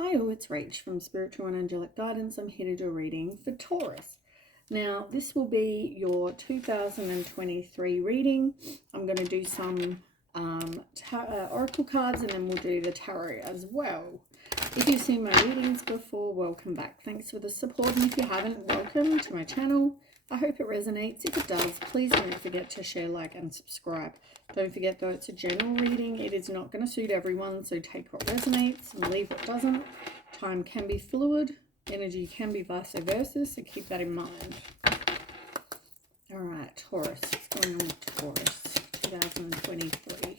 Hi all, it's Rach from Spiritual and Angelic Guidance. I'm here to do a reading for Taurus. Now, this will be your 2023 reading. I'm going to do some oracle cards and then we'll do the tarot as well. If you've seen my readings before, welcome back. Thanks for the support, and if you haven't, welcome to my channel. I hope it resonates. If it does, please don't forget to share, like, and subscribe. Don't forget, though, it's a general reading. It is not going to suit everyone, so take what resonates and leave what doesn't. Time can be fluid. Energy can be vice versa, so keep that in mind. All right, Taurus. What's going on with Taurus 2023?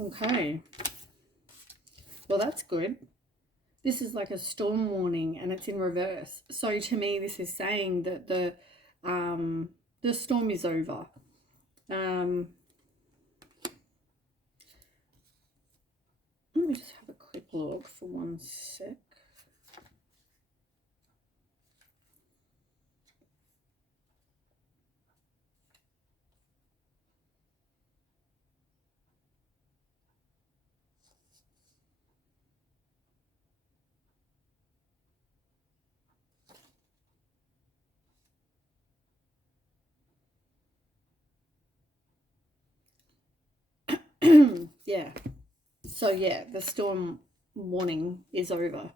Okay. Well, that's good. This is like a storm warning and it's in reverse. So to me, this is saying that the storm is over. Let me just have a quick look for one sec. Yeah. So yeah, the storm warning is over.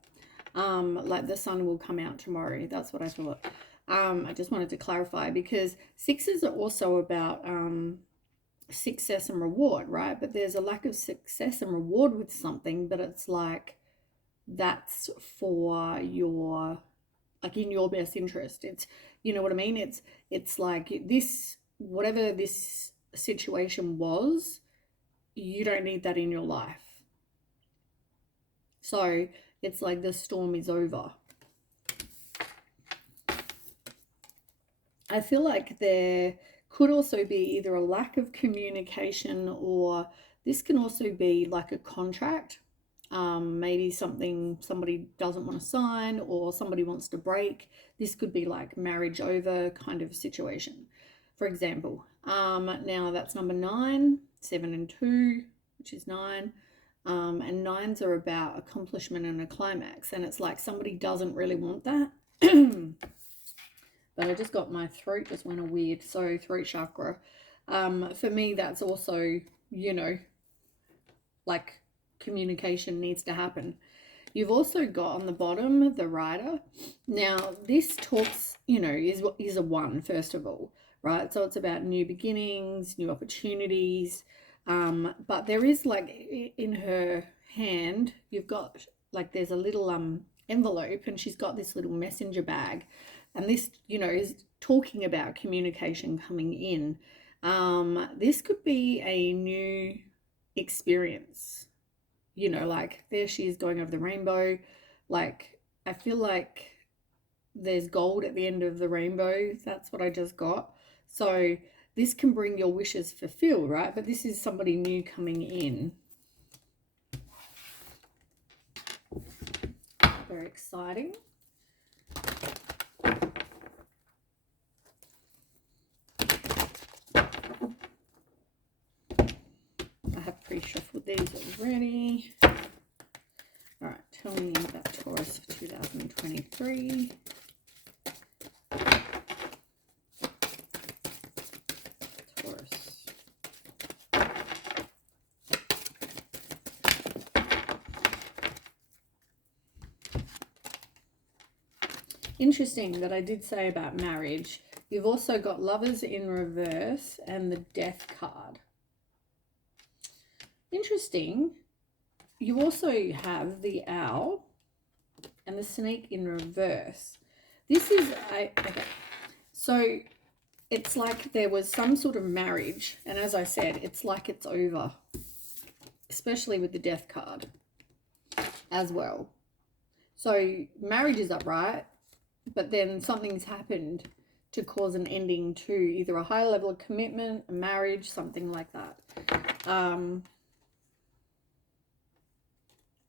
Like the sun will come out tomorrow. That's what I thought. I just wanted to clarify because sixes are also about success and reward, right? But there's a lack of success and reward with something, but it's like that's for your, like, in your best interest. It's, you know what I mean? It's like this, whatever this situation was, you don't need that in your life. So it's like the storm is over. I feel like there could also be either a lack of communication, or this can also be like a contract. Maybe somebody doesn't want to sign, or somebody wants to break. This could be like marriage over kind of situation, for example. Now that's number 9, 7 and 2, which is 9. And nines are about accomplishment and a climax, and it's like somebody doesn't really want that. But I just got, my throat just went a weird, so throat chakra. For me, that's also, you know, like communication needs to happen. You've also got on the bottom the Rider. Now this talks, you know, is a 1, first of all, right? So it's about new beginnings, new opportunities. But there is, like, in her hand, you've got, like, there's a little envelope, and she's got this little messenger bag, and this, you know, is talking about communication coming in. This could be a new experience, you know, like there she is going over the rainbow. Like, I feel like there's gold at the end of the rainbow. That's what I just got. So this can bring your wishes fulfilled, right? But this is somebody new coming in. Very exciting. I have pre-shuffled these already. All right, tell me about Taurus for 2023. Taurus. Interesting that I did say about marriage. You've also got Lovers in reverse and the Death card. Interesting. You also have the Owl and the Snake in reverse. This is okay. So it's like there was some sort of marriage, and as I said, it's like it's over, especially with the Death card as well. So marriage is upright, but then something's happened to cause an ending to either a high level of commitment, a marriage, something like that.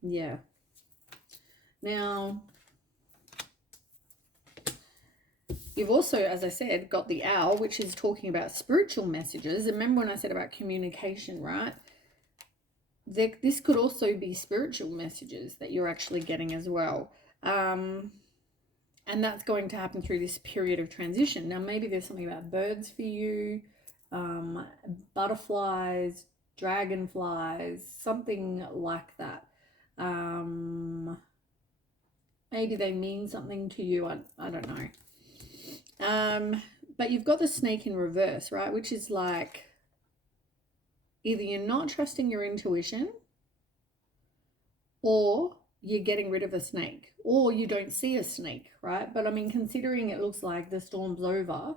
Yeah. Now, You've also, as I said, got the owl, which is talking about spiritual messages. Remember when I said about communication, right? This could also be spiritual messages that you're actually getting as well. And that's going to happen through this period of transition. Now, maybe there's something about birds for you, butterflies, dragonflies, something like that. Maybe they mean something to you. I don't know. But you've got the snake in reverse, right? Which is like either you're not trusting your intuition, or you're getting rid of a snake, or you don't see a snake, right? But I mean, considering it looks like the storm's over,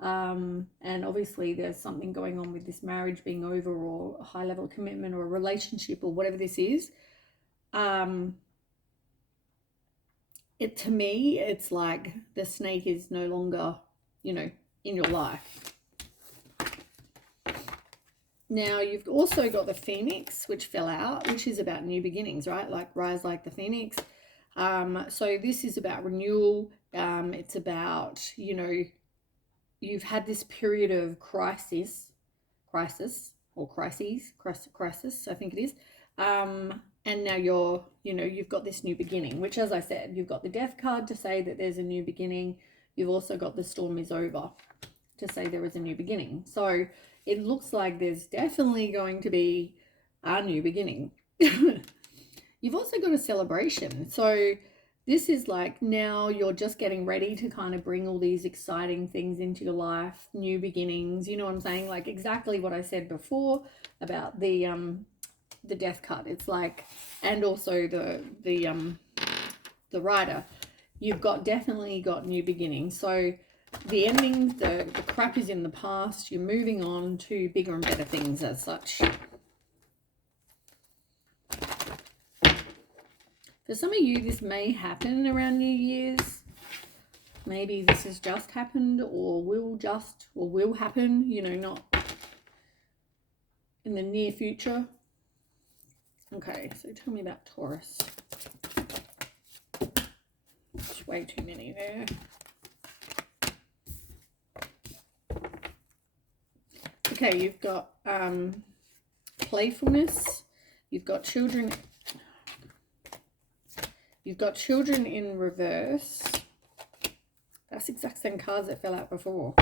and obviously there's something going on with this marriage being over, or a high level commitment, or a relationship, or whatever this is, to me, it's like the snake is no longer, in your life. Now, you've also got the phoenix, which fell out, which is about new beginnings, right? Like rise like the phoenix. So this is about renewal. It's about, you've had this period of crisis, I think it is. And now you've got this new beginning, which, as I said, you've got the death card to say that there's a new beginning. You've also got the storm is over to say there is a new beginning. So it looks like there's definitely going to be a new beginning. You've also got a celebration. So this is like now you're just getting ready to kind of bring all these exciting things into your life, new beginnings. You know what I'm saying? Like exactly what I said before about the death card. It's like, and also the rider. You've definitely got new beginnings. So the ending, the crap is in the past. You're moving on to bigger and better things as such. For some of you, this may happen around New Year's. Maybe this has just happened, or will happen, not in the near future. Okay, so tell me about Taurus. There's way too many there. Okay, you've got playfulness. You've got children. You've got children in reverse. That's the exact same cards that fell out before.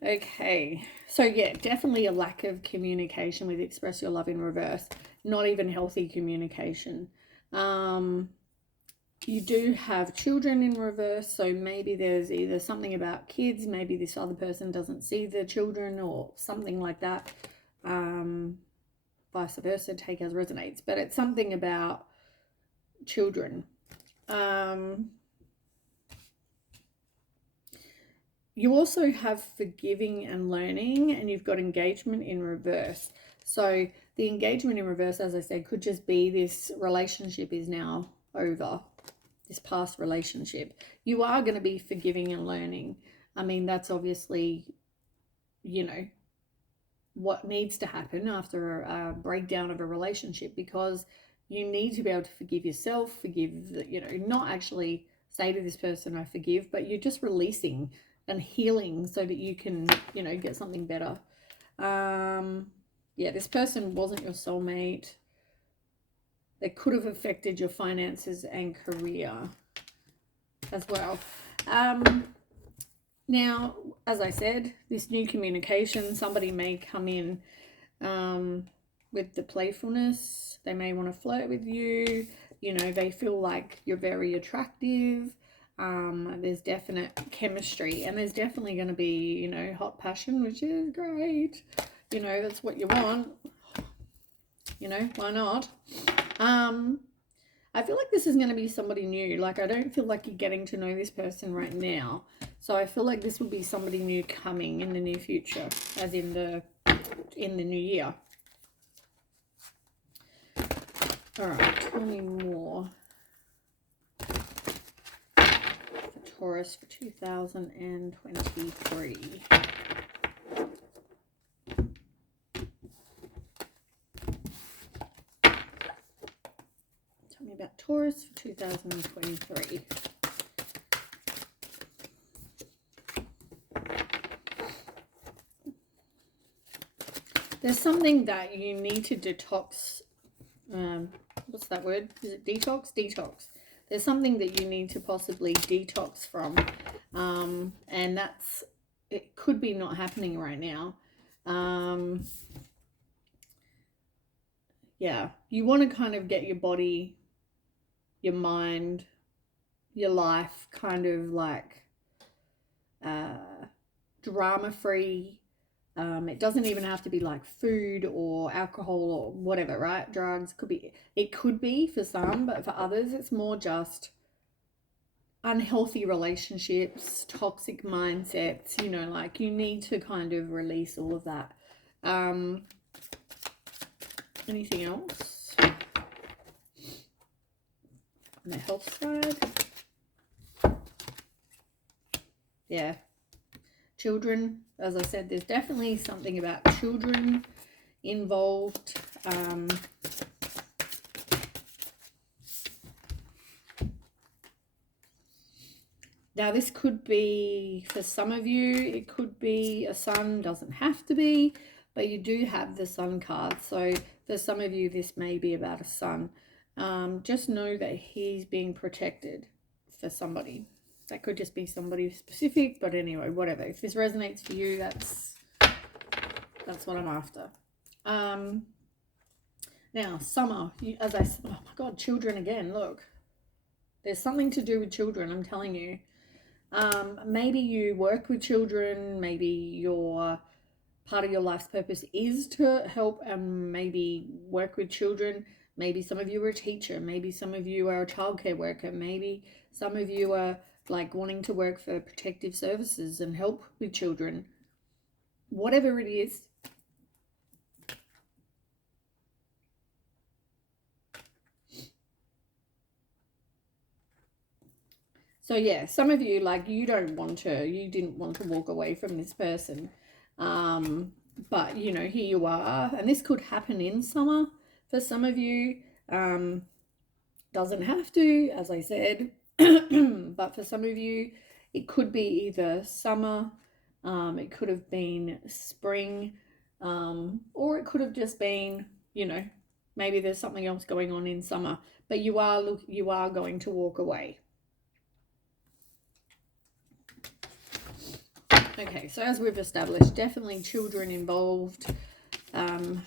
Okay, so yeah, definitely a lack of communication with express your love in reverse. Not even healthy communication. You do have children in reverse, so maybe there's either something about kids, maybe this other person doesn't see the children or something like that. Vice versa, take as resonates, but it's something about children. You also have forgiving and learning, and you've got engagement in reverse. So the engagement in reverse, as I said, could just be this relationship is now over, this past relationship. You are going to be forgiving and learning. I mean, that's obviously, what needs to happen after a breakdown of a relationship, because you need to be able to forgive yourself, not actually say to this person, I forgive, but you're just releasing and healing so that you can, get something better. Yeah, this person wasn't your soulmate. They could have affected your finances and career as well. Now, as I said, this new communication, somebody may come in with the playfulness. They may want to flirt with you. They feel like you're very attractive. There's definite chemistry, and there's definitely going to be, hot passion, which is great. That's what you want. Why not? I feel like this is going to be somebody new. Like, I don't feel like you're getting to know this person right now. So I feel like this would be somebody new coming in the near future, as in the new year. All right, tell me more for Taurus for 2023. Tell me about Taurus for 2023. There's something that you need to detox. What's that word? Is it detox? Detox. There's something that you need to possibly detox from. And it could be not happening right now. Yeah, you want to kind of get your body, your mind, your life kind of like drama free. It doesn't even have to be like food or alcohol or whatever, right? Drugs it could be for some, but for others, it's more just unhealthy relationships, toxic mindsets, like you need to kind of release all of that. Anything else? On the health side? Yeah. Children, as I said, there's definitely something about children involved. Now, this could be, for some of you, it could be a son, doesn't have to be, but you do have the son card. So for some of you, this may be about a son. Just know that he's being protected for somebody. That could just be somebody specific, but anyway, whatever. If this resonates for you, that's what I'm after. Now, summer, oh my God, children again, look. There's something to do with children, I'm telling you. Maybe you work with children, maybe your part of your life's purpose is to help and maybe work with children. Maybe some of you are a teacher, maybe some of you are a childcare worker, maybe some of you are like wanting to work for protective services and help with children. Whatever it is, so yeah, some of you, like, you didn't want to walk away from this person. But here you are, and this could happen in summer for some of you. Doesn't have to, as I said, but for some of you, it could be either summer, it could have been spring, or it could have just been, maybe there's something else going on in summer, but you are going to walk away. Okay, so as we've established, definitely children involved. Don't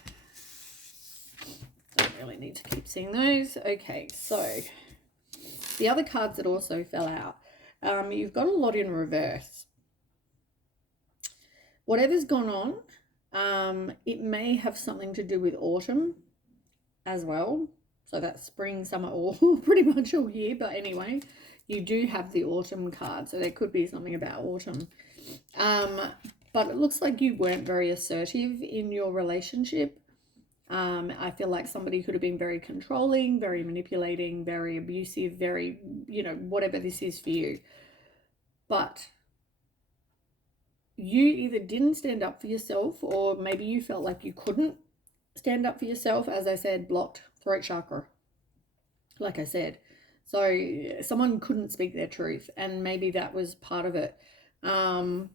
really need to keep seeing those. Okay, so the other cards that also fell out, you've got a lot in reverse. Whatever's gone on, it may have something to do with autumn as well. So that's spring, summer, all pretty much all year. But anyway, you do have the autumn card, so there could be something about autumn. But it looks like you weren't very assertive in your relationship. I feel like somebody could have been very controlling, very manipulating, very abusive, very, whatever this is for you. But you either didn't stand up for yourself, or maybe you felt like you couldn't stand up for yourself. As I said, blocked throat chakra, like I said. So someone couldn't speak their truth, and maybe that was part of it. I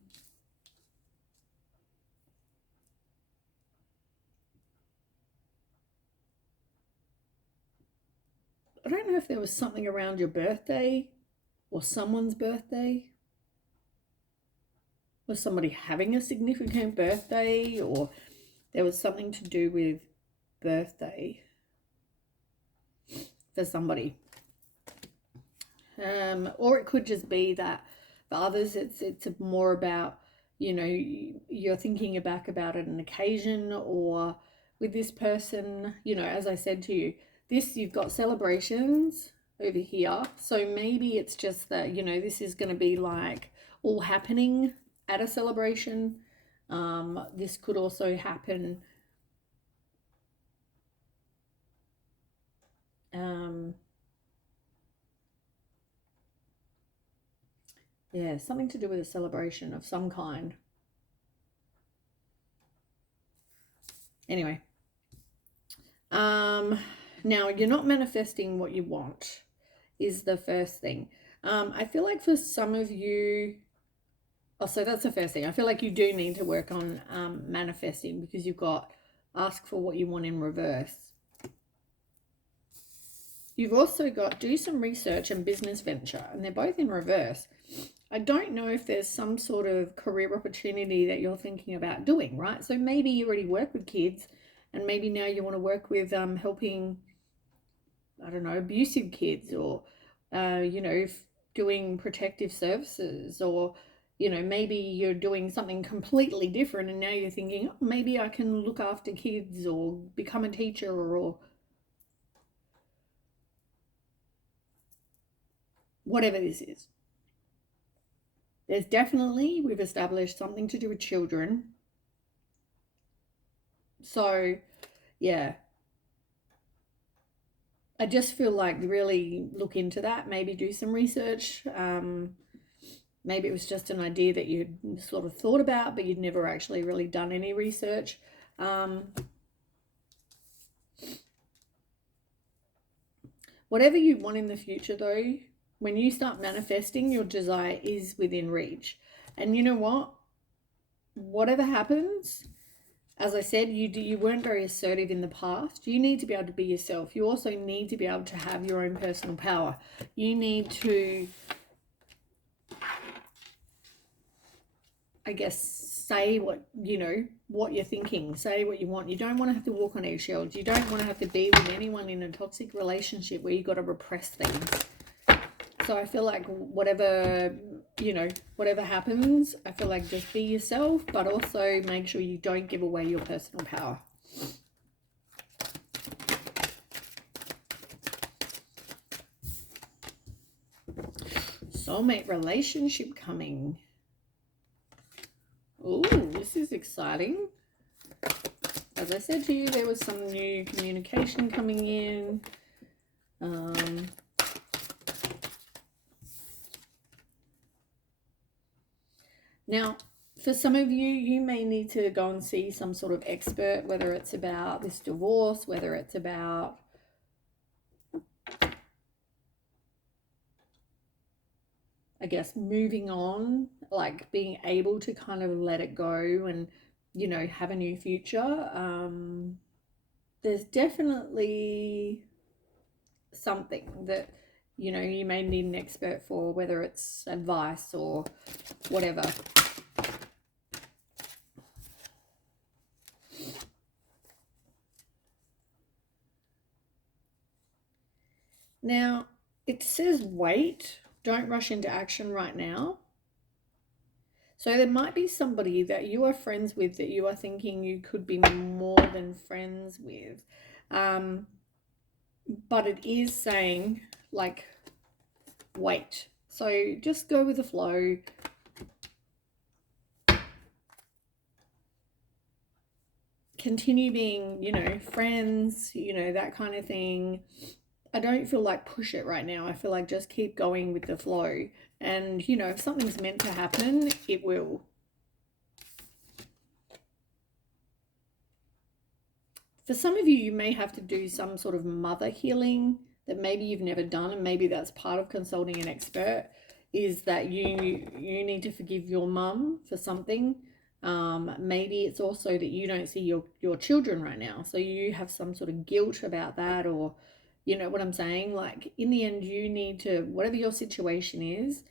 don't know if there was something around your birthday or someone's birthday. Was somebody having a significant birthday, or there was something to do with birthday for somebody. Or it could just be that for others it's more about, you're thinking back about an occasion, or with this person, as I said to you, you've got celebrations over here. So maybe it's just that, this is going to be like all happening at a celebration. This could also happen yeah, something to do with a celebration of some kind. Anyway, now you're not manifesting what you want is the first thing. I feel like for some of you, so that's the first thing. I feel like you do need to work on manifesting, because you've got ask for what you want in reverse. You've also got do some research and business venture, and they're both in reverse. I don't know if there's some sort of career opportunity that you're thinking about doing, right? So maybe you already work with kids, and maybe now you want to work with helping, I don't know, abusive kids, or, doing protective services, or, maybe you're doing something completely different and now you're thinking, oh, maybe I can look after kids or become a teacher, or whatever this is. There's definitely, we've established, something to do with children. So, yeah. I just feel like really look into that, maybe do some research. Maybe it was just an idea that you'd sort of thought about, but you'd never actually really done any research. Whatever you want in the future, though, when you start manifesting, your desire is within reach. And you know what? Whatever happens, as I said, you weren't very assertive in the past. You need to be able to be yourself. You also need to be able to have your own personal power. You need to, I guess, say what you're thinking. Say what you want. You don't want to have to walk on eggshells. You don't want to have to be with anyone in a toxic relationship where you got to repress things. So I feel like whatever happens, I feel like just be yourself, but also make sure you don't give away your personal power. Soulmate relationship coming. Ooh, this is exciting. As I said to you, there was some new communication coming in. Now, for some of you, you may need to go and see some sort of expert, whether it's about this divorce, whether it's about I guess moving on, like being able to kind of let it go and, have a new future. There's definitely something that, you may need an expert for, whether it's advice or whatever. Now, it says wait, don't rush into action right now. So there might be somebody that you are friends with that you are thinking you could be more than friends with. But it is saying, like, wait. So just go with the flow. Continue being, friends, that kind of thing. I don't feel like push it right now. I feel like just keep going with the flow. And, if something's meant to happen, it will. For some of you, you may have to do some sort of mother healing that maybe you've never done, and maybe that's part of consulting an expert, is that you need to forgive your mum for something. Maybe it's also that you don't see your children right now, so you have some sort of guilt about that, or you know what I'm saying? Like, in the end, you need to, whatever your situation is,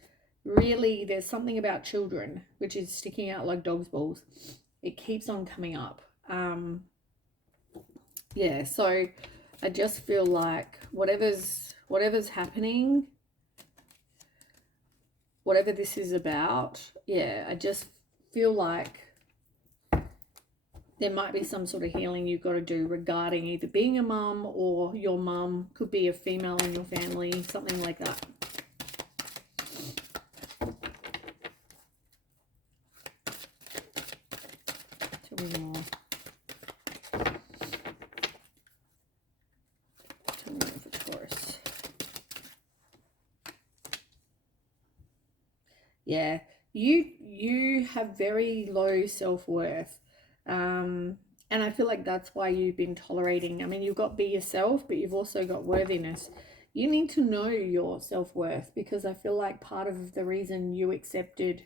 really, there's something about children which is sticking out like dog's balls. It keeps on coming up. Yeah, so I just feel like whatever's happening, whatever this is about, yeah, I just feel like there might be some sort of healing you've got to do regarding either being a mum, or your mum could be a female in your family, something like that. Tell me more. Tell me more for Taurus. Yeah, you have very low self-worth. And I feel like that's why you've been tolerating. I mean, you've got be yourself, but you've also got worthiness. You need to know your self-worth, because I feel like part of the reason you accepted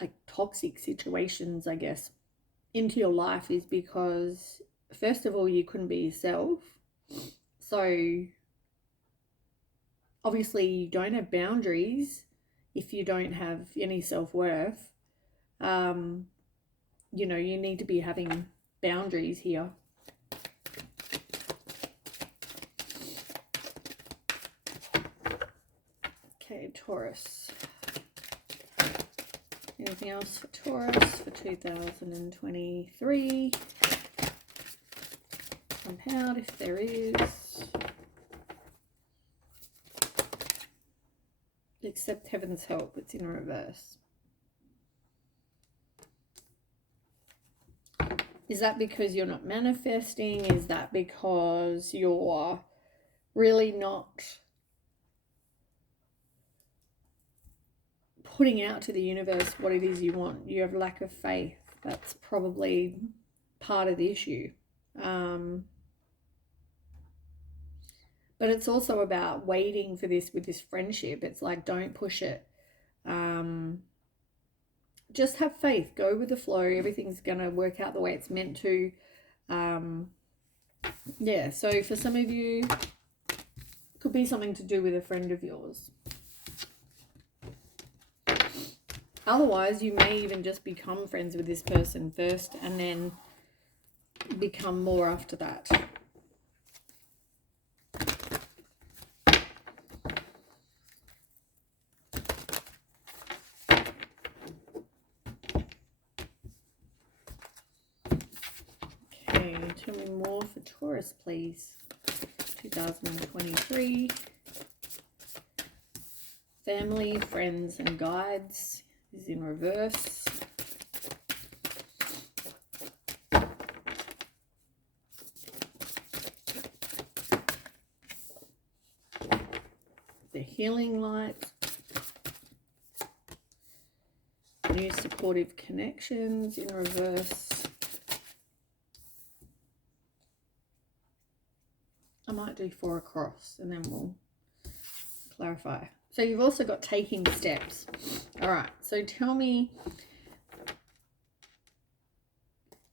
like toxic situations, I guess, into your life is because, first of all, you couldn't be yourself. So obviously you don't have boundaries if you don't have any self-worth. You know, you need to be having boundaries here. Okay, Taurus. Anything else for Taurus for 2023? Jump out if there is. Accept heaven's help. It's in reverse. Is that because you're not manifesting? Is that because you're really not putting out to the universe what it is you want? You have lack of faith. That's probably part of the issue. But it's also about waiting for this with this friendship. It's like, don't push it. Just have faith. Go with the flow. Everything's going to work out the way it's meant to. Yeah, so for some of you, it could be something to do with a friend of yours. Otherwise, you may even just become friends with this person first and then become more after that. Okay, tell me more for Taurus, please. 2023. Family, friends, and guides is in reverse. The healing light. New supportive connections in reverse. I might do 4 across and then we'll clarify. So you've also got taking steps. All right, so tell me,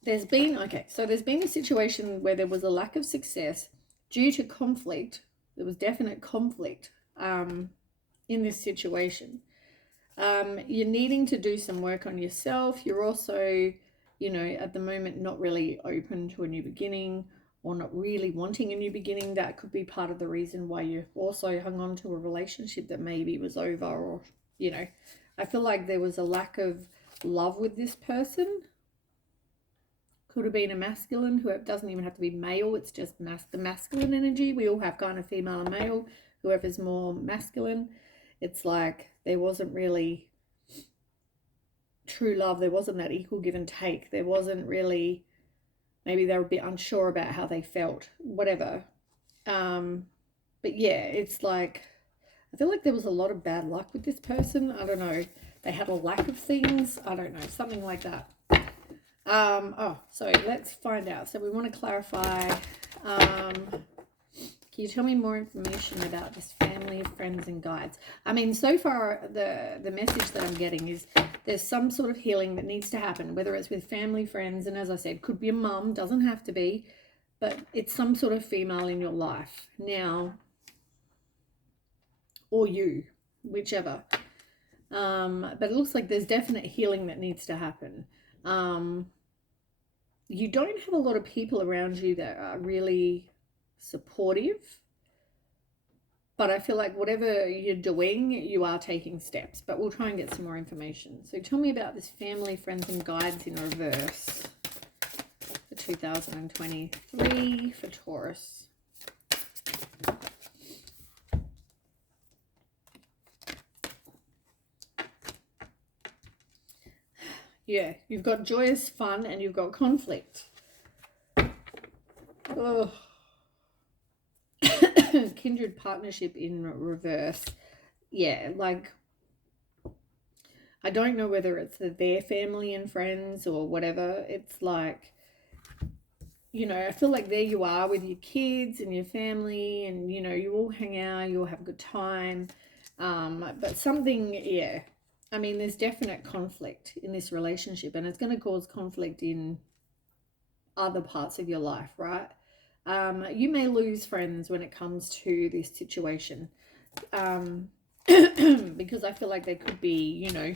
there's been a situation where there was a lack of success due to conflict. There was definite conflict in this situation. You're needing to do some work on yourself. You're also, you know, at the moment not really open to a new beginning or not really wanting a new beginning. That could be part of the reason why you also hung on to a relationship that maybe was over, or, you know, I feel like there was a lack of love with this person. Could have been a masculine, who it doesn't even have to be male. It's just the masculine energy. We all have kind of female and male. Whoever's more masculine, it's like there wasn't really true love. There wasn't that equal give and take. There wasn't really, maybe they were a bit unsure about how they felt, whatever. But yeah, it's like, I feel like there was a lot of bad luck with this person. I don't know. They had a lack of things. I don't know. Something like that. So let's find out. So we want to clarify. Can you tell me more information about this family, friends, and guides? I mean, so far, the message that I'm getting is there's some sort of healing that needs to happen, whether it's with family, friends, and as I said, could be a mum, doesn't have to be, but it's some sort of female in your life now, or you, whichever. But it looks like there's definite healing that needs to happen. You don't have a lot of people around you that are really supportive, but I feel like whatever you're doing, you are taking steps, but we'll try and get some more information. So tell me about this family, friends, and guides in reverse for 2023 for Taurus. Yeah, you've got joyous fun and you've got conflict. Oh. Kindred partnership in reverse. Yeah, like, I don't know whether it's their family and friends or whatever. It's like, you know, I feel like there you are with your kids and your family, and, you know, you all hang out, you all have a good time. But something, yeah, I mean, there's definite conflict in this relationship, and it's going to cause conflict in other parts of your life, right? You may lose friends when it comes to this situation, because I feel like they could be, you know,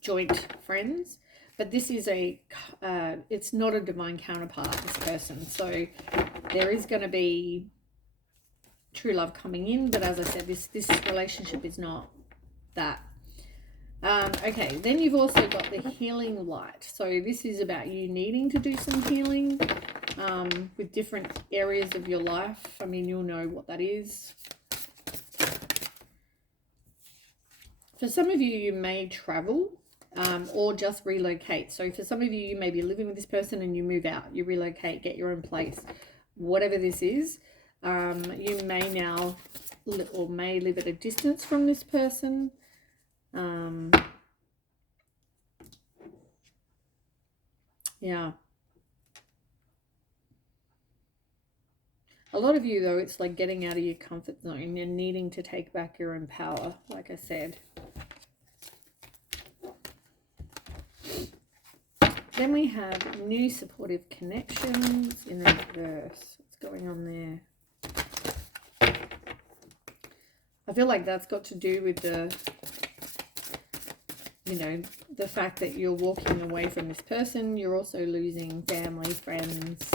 joint friends, but this is it's not a divine counterpart, this person. So there is going to be true love coming in, but as I said, this relationship is not that. Okay, then you've also got the healing light. So this is about you needing to do some healing with different areas of your life. I mean, you'll know what that is. For some of you, you may travel or just relocate. So for some of you, you may be living with this person and you move out, you relocate, get your own place. Whatever this is, you may now or may live at a distance from this person. Yeah. A lot of you, though, it's like getting out of your comfort zone and needing to take back your own power, like I said. Then we have new supportive connections in reverse. What's going on there? I feel like that's got to do with the, you know, the fact that you're walking away from this person. You're also losing family, friends.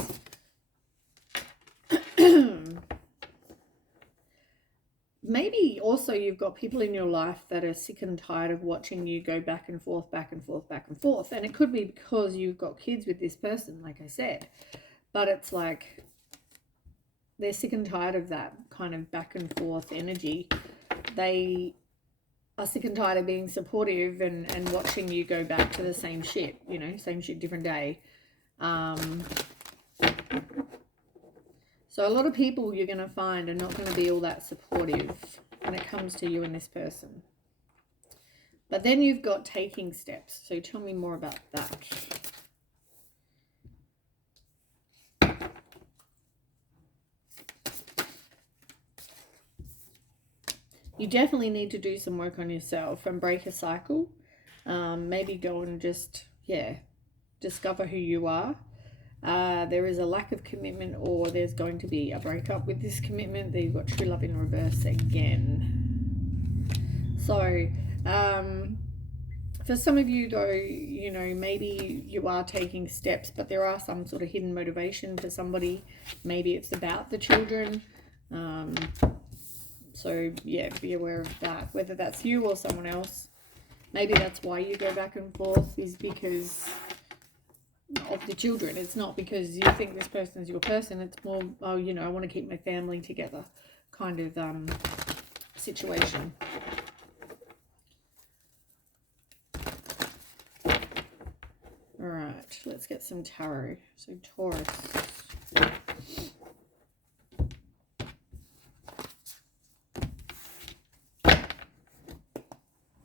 Maybe also you've got people in your life that are sick and tired of watching you go back and forth, back and forth, back and forth. And it could be because you've got kids with this person, like I said. But it's like they're sick and tired of that kind of back and forth energy. They are sick and tired of being supportive and watching you go back to the same shit, you know, same shit, different day. So a lot of people you're going to find are not going to be all that supportive when it comes to you and this person. But then you've got taking steps. So tell me more about that. You definitely need to do some work on yourself and break a cycle. Maybe go and just, discover who you are. There is a lack of commitment, or there's going to be a breakup with this commitment. There you've got true love in reverse again. So for some of you, though, you know, maybe you are taking steps, but there are some sort of hidden motivation for somebody. Maybe it's about the children. So yeah, be aware of that, whether that's you or someone else. Maybe that's why you go back and forth, is because of the children. It's not because you think this person is your person. It's more, oh, you know, I want to keep my family together kind of situation. All right, let's get some tarot. So Taurus.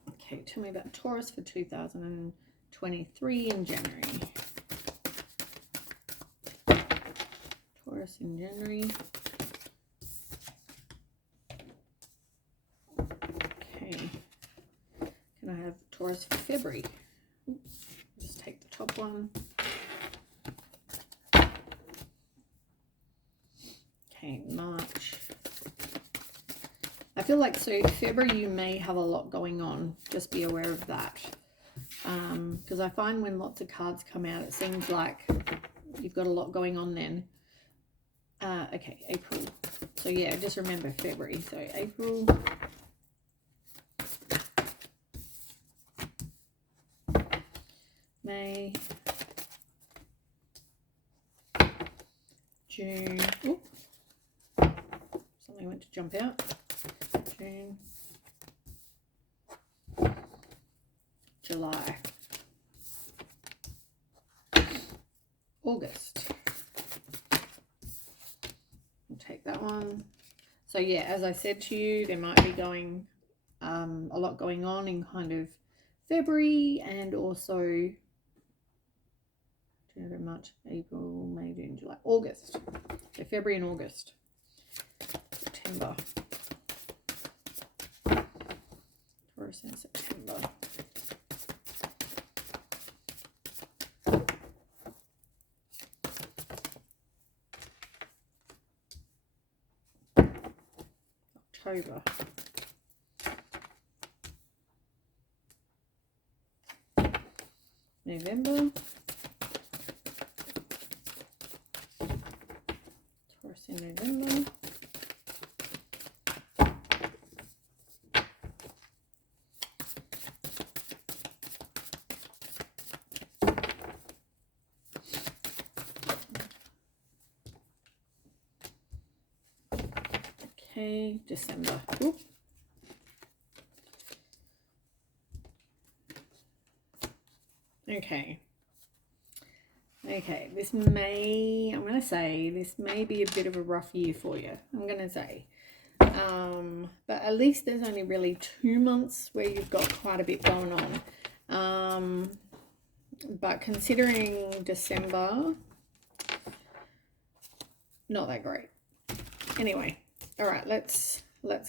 Okay, tell me about Taurus for 2023 in January. Taurus in January. Okay. Can I have Taurus for February? Oops. Just take the top one. Okay, March. I feel like, so February you may have a lot going on. Just be aware of that. Because I find when lots of cards come out, it seems like you've got a lot going on then. Okay, April. So yeah, just remember February. So April. May. June. Oop. Something went to jump out. June. July. August. We'll take that one. So yeah, as I said to you, there might be going a lot going on in kind of February, and also January, March, April, May, June, July, August. So February and August. September. Taurus in September. October. November. Taurus in November. Okay, December. Ooh. Okay. Okay, this may, I'm going to say, this may be a bit of a rough year for you. I'm going to say. But at least there's only really 2 months where you've got quite a bit going on. But considering December, not that great. Anyway, all right, let's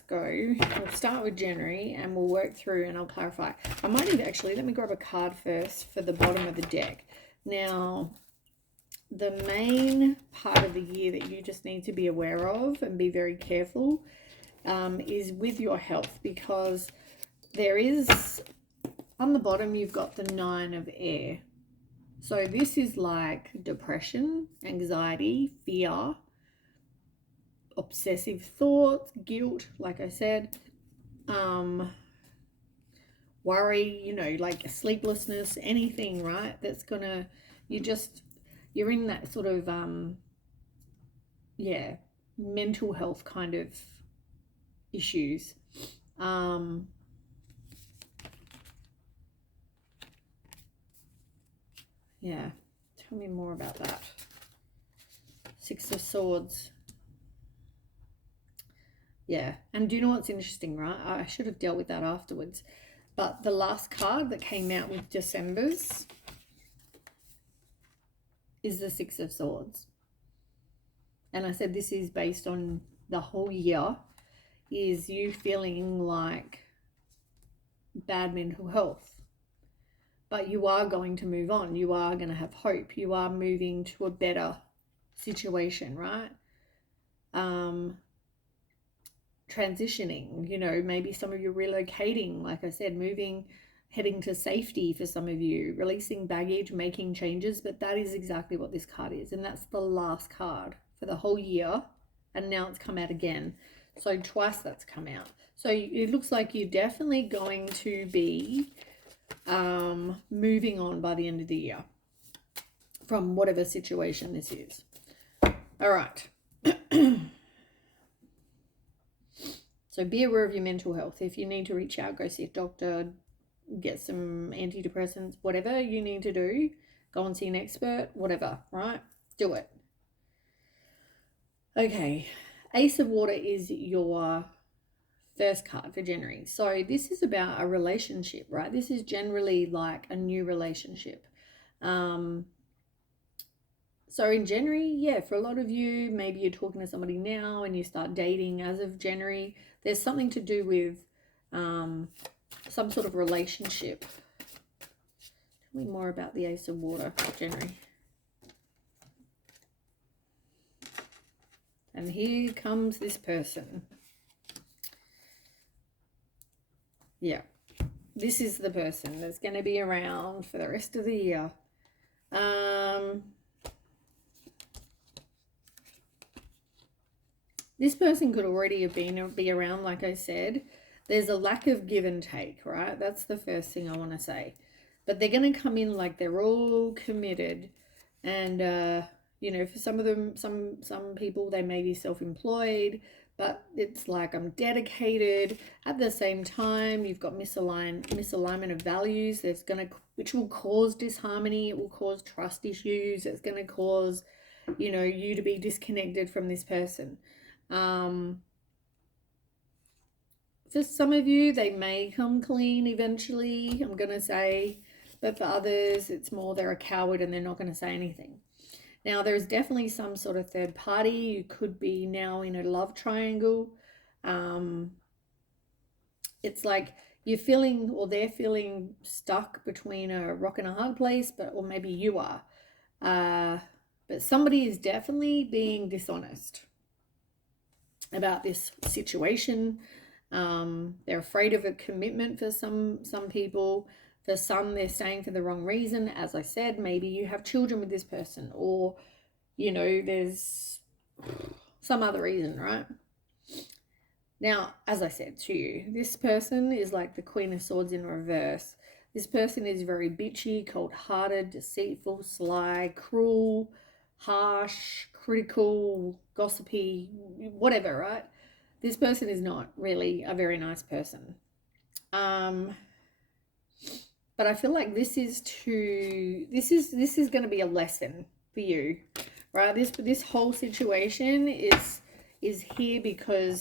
go. We'll start with January and we'll work through and I'll clarify. I might even actually, let me grab a card first for the bottom of the deck. Now, the main part of the year that you just need to be aware of and be very careful is with your health, because there is, on the bottom, you've got the 9 of air. So this is like depression, anxiety, fear, obsessive thoughts, guilt, like I said, worry, you know, like sleeplessness, anything, right? That's gonna, you're in that sort of, yeah, mental health kind of issues. Yeah, tell me more about that. 6 of Swords. Yeah, and do you know what's interesting, right? I should have dealt with that afterwards. But the last card that came out with December's is the 6 of Swords. And I said this is based on the whole year, is you feeling like bad mental health. But you are going to move on. You are going to have hope. You are moving to a better situation, right? Transitioning, you know, maybe some of you relocating, like I said, moving, heading to safety for some of you, releasing baggage, making changes. But that is exactly what this card is. And that's the last card for the whole year. And now it's come out again. So twice that's come out. So it looks like you're definitely going to be moving on by the end of the year from whatever situation this is. All right. So be aware of your mental health. If you need to reach out, go see a doctor, get some antidepressants, whatever you need to do, go and see an expert, whatever, right? Do it. Okay. Ace of Water is your first card for January. So this is about a relationship, right? This is generally like a new relationship. So in January, yeah, for a lot of you, maybe you're talking to somebody now and you start dating as of January. There's something to do with some sort of relationship. Tell me more about the Ace of Water for January. And here comes this person. Yeah, this is the person that's going to be around for the rest of the year. This person could already have be around, like I said. There's a lack of give and take, right? That's the first thing I want to say. But they're going to come in like they're all committed. And, you know, for some of them, some people, they may be self-employed. But it's like I'm dedicated. At the same time, you've got misalignment of values. Which will cause disharmony. It will cause trust issues. It's going to cause, you know, you to be disconnected from this person. For some of you, they may come clean eventually, I'm going to say. But for others, it's more they're a coward and they're not going to say anything. Now, there's definitely some sort of third party. You could be now in a love triangle. It's like you're feeling, or they're feeling stuck between a rock and a hard place, or maybe you are. But somebody is definitely being dishonest. about this situation. They're afraid of a commitment for some people. For some, they're staying for the wrong reason. As I said, maybe you have children with this person, or there's some other reason, right? Now, as I said to you, this person is like the Queen of Swords in reverse. This person is very bitchy, cold-hearted, deceitful, sly, cruel, harsh, critical, gossipy, whatever, right? This person is not really a very nice person. But I feel like this is going to be a lesson for you, right? This whole situation is here because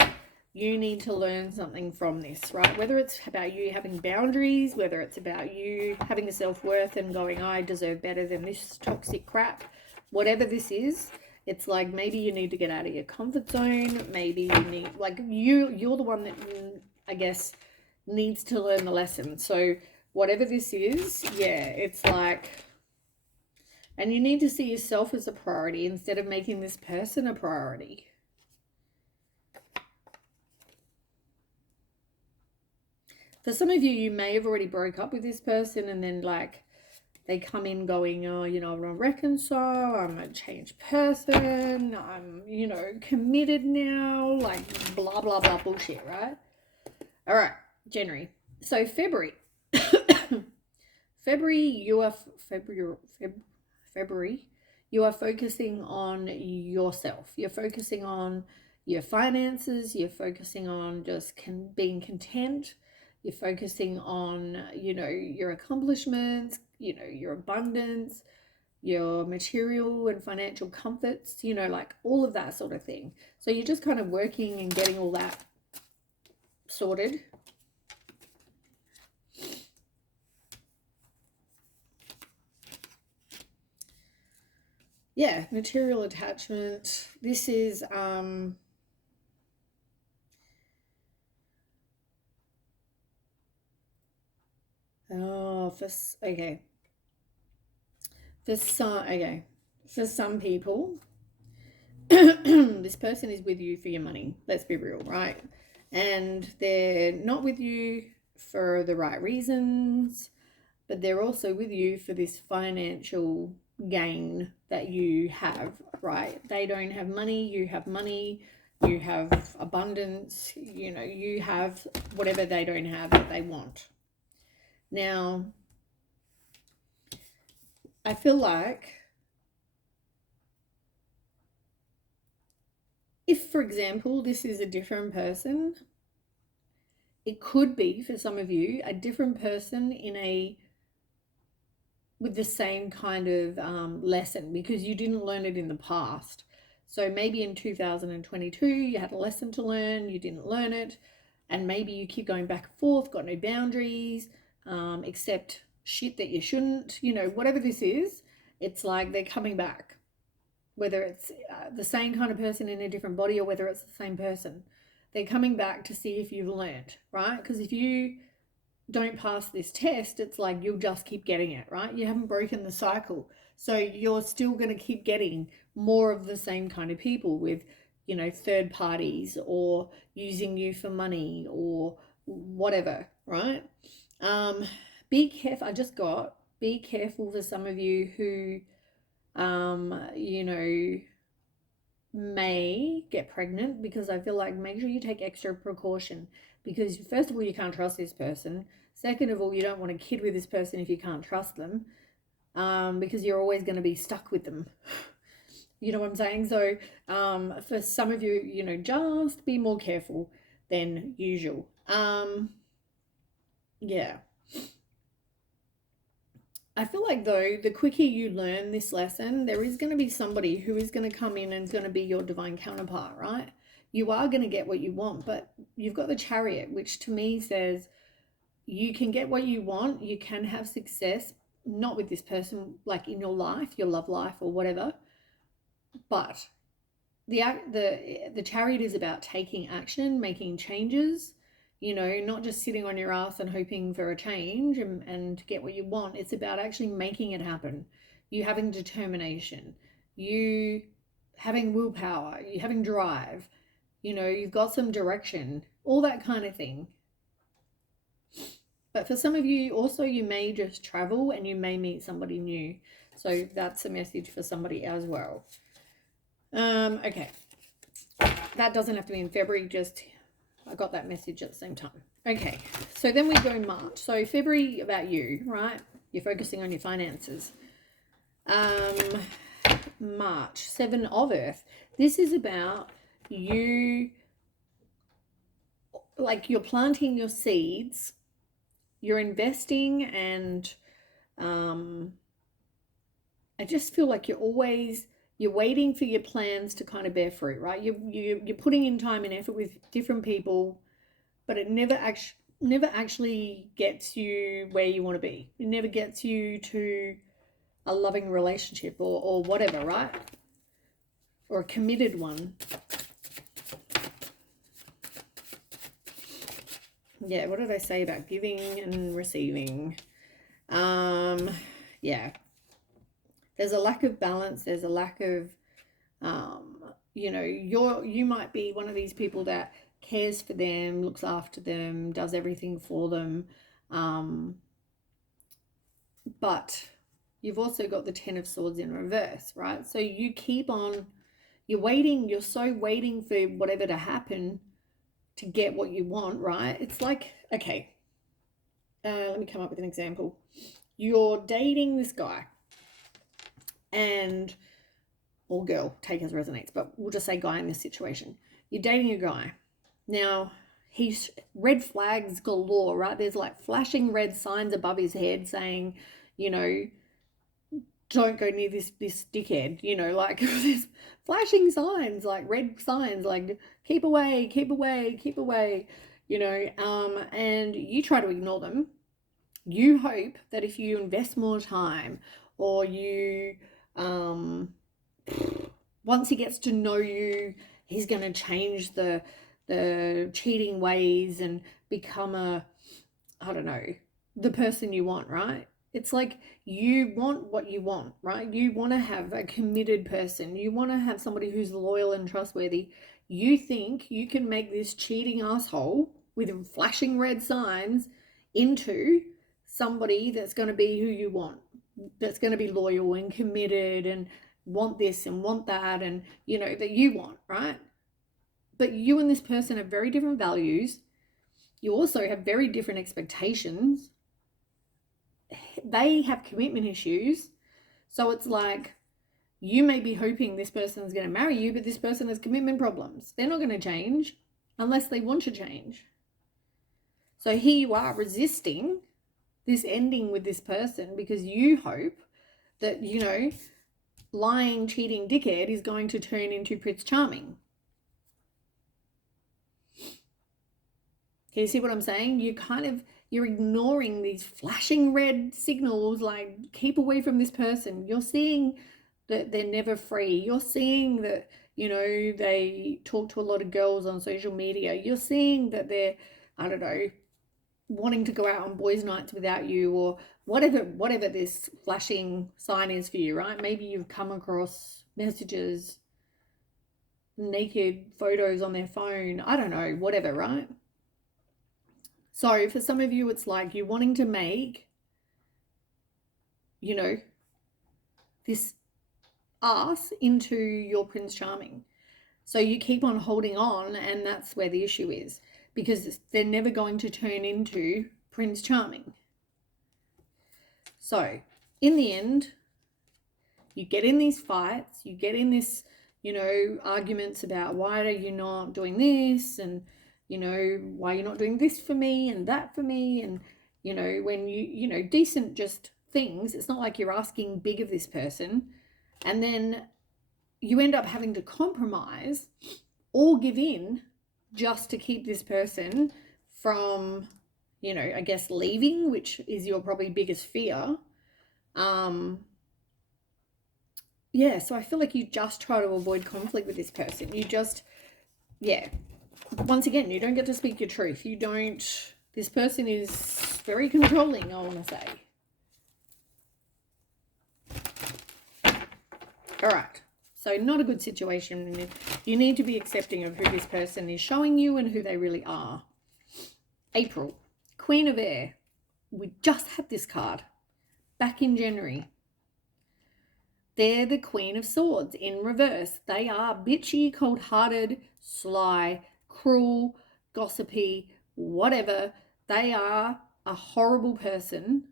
you need to learn something from this, right? Whether it's about you having boundaries, whether it's about you having a self-worth and going, I deserve better than this toxic crap, whatever this is, it's like maybe you need to get out of your comfort zone. Maybe you need, like, you're the one that, I guess, needs to learn the lesson. So whatever this is, yeah, it's like, and you need to see yourself as a priority instead of making this person a priority. For some of you, you may have already broke up with this person and then like they come in going, oh, I want to reconcile, I'm a changed person, I'm, committed now, like blah, blah, blah bullshit, right? All right, January. So February. February, you are focusing on yourself. You're focusing on your finances. You're focusing on just being content. You're focusing on, your accomplishments, your abundance, your material and financial comforts, like all of that sort of thing. So you're just kind of working and getting all that sorted. Yeah, material attachment. This is okay. For some people, this person is with you for your money. Let's be real, right? And they're not with you for the right reasons, but they're also with you for this financial gain that you have, right? They don't have money, you have money, you have abundance, you have whatever they don't have that they want. Now, I feel like if, for example, this is a different person, it could be for some of you a different person with the same kind of lesson because you didn't learn it in the past. So maybe in 2022 you had a lesson to learn, you didn't learn it, and maybe you keep going back and forth, got no boundaries, accept shit that you shouldn't, whatever this is, it's like they're coming back. Whether it's the same kind of person in a different body or whether it's the same person, they're coming back to see if you've learned, right? Because if you don't pass this test, it's like you'll just keep getting it, right? You haven't broken the cycle. So you're still going to keep getting more of the same kind of people with, third parties or using you for money or whatever, right? Be careful. Be careful for some of you who, may get pregnant, because I feel like make sure you take extra precaution because first of all, you can't trust this person. Second of all, you don't want a kid with this person if you can't trust them, because you're always going to be stuck with them. You know what I'm saying? So for some of you, just be more careful than usual. Yeah. I feel like, though, the quicker you learn this lesson, there is going to be somebody who is going to come in and is going to be your divine counterpart, right? You are going to get what you want, but you've got the Chariot, which to me says you can get what you want, you can have success, not with this person, like in your life, your love life or whatever, but the Chariot is about taking action, making changes, not just sitting on your ass and hoping for a change and get what you want. It's about actually making it happen. You having determination, you having willpower, you having drive, You know, you've got some direction, all that kind of thing. But for some of you, also, you may just travel and you may meet somebody new. So that's a message for somebody as well. Okay. That doesn't have to be in February, just I got that message at the same time. Okay, so then we go March. So February about you, right? You're focusing on your finances. March, 7 of Earth. This is about you, like you're planting your seeds, you're investing, and I just feel like you're waiting for your plans to kind of bear fruit, right? You're putting in time and effort with different people, but it never actually gets you where you want to be. It never gets you to a loving relationship or whatever, right? Or a committed one. Yeah, what did I say about giving and receiving? Yeah. There's a lack of balance. There's a lack of, you know, you might be one of these people that cares for them, looks after them, does everything for them. But you've also got the 10 of Swords in reverse, right? So you keep on, you're so waiting for whatever to happen to get what you want, right? It's like, okay, let me come up with an example. You're dating this guy and, or girl, take as resonates, but we'll just say guy in this situation. You're dating a guy. Now, he's red flags galore, right? There's like flashing red signs above his head saying, you know, don't go near this dickhead, you know, like there's flashing signs, like red signs, like keep away, keep away, keep away, you know, and you try to ignore them. You hope that if you invest more time or you once he gets to know you, he's going to change the cheating ways and become I don't know, the person you want, right? It's like you want what you want, right? You want to have a committed person. You want to have somebody who's loyal and trustworthy. You think you can make this cheating asshole with flashing red signs into somebody that's going to be who you want, that's going to be loyal and committed and want this and want that, and you know, that you want, right? But you and this person have very different values. You also have very different expectations. They have commitment issues. So it's like you may be hoping this person is going to marry you, but this person has commitment problems. They're not going to change unless they want to change. So here you are resisting this ending with this person because you hope that, you know, lying, cheating dickhead is going to turn into Prince Charming. Can you see what I'm saying? You're ignoring these flashing red signals like keep away from this person. You're seeing that they're never free. You're seeing that, you know, they talk to a lot of girls on social media. You're seeing that they're, I don't know, wanting to go out on boys' nights without you, or whatever this flashing sign is for you, right? Maybe you've come across messages, naked photos on their phone. I don't know, whatever, right? So for some of you, it's like you're wanting to make, you know, this ass into your Prince Charming. So you keep on holding on, and that's where the issue is, because they're never going to turn into Prince Charming. So in the end, you get in these fights, you get in this, you know, arguments about why are you not doing this, and you know, why you're not doing this for me and that for me, and you know, when you know, decent just things. It's not like you're asking big of this person, and then you end up having to compromise or give in just to keep this person from, you know, I guess leaving, which is your probably biggest fear. Yeah, so I feel like you just try to avoid conflict with this person. You just, yeah, once again, you don't get to speak your truth. You don't, this person is very controlling, I want to say. All right, So not a good situation. You need to be accepting of who this person is showing you and who they really are. April, Queen of Air. We just had this card back in January. They're the Queen of Swords in reverse. They are bitchy, cold-hearted, sly, cruel, gossipy, whatever. They are a horrible person,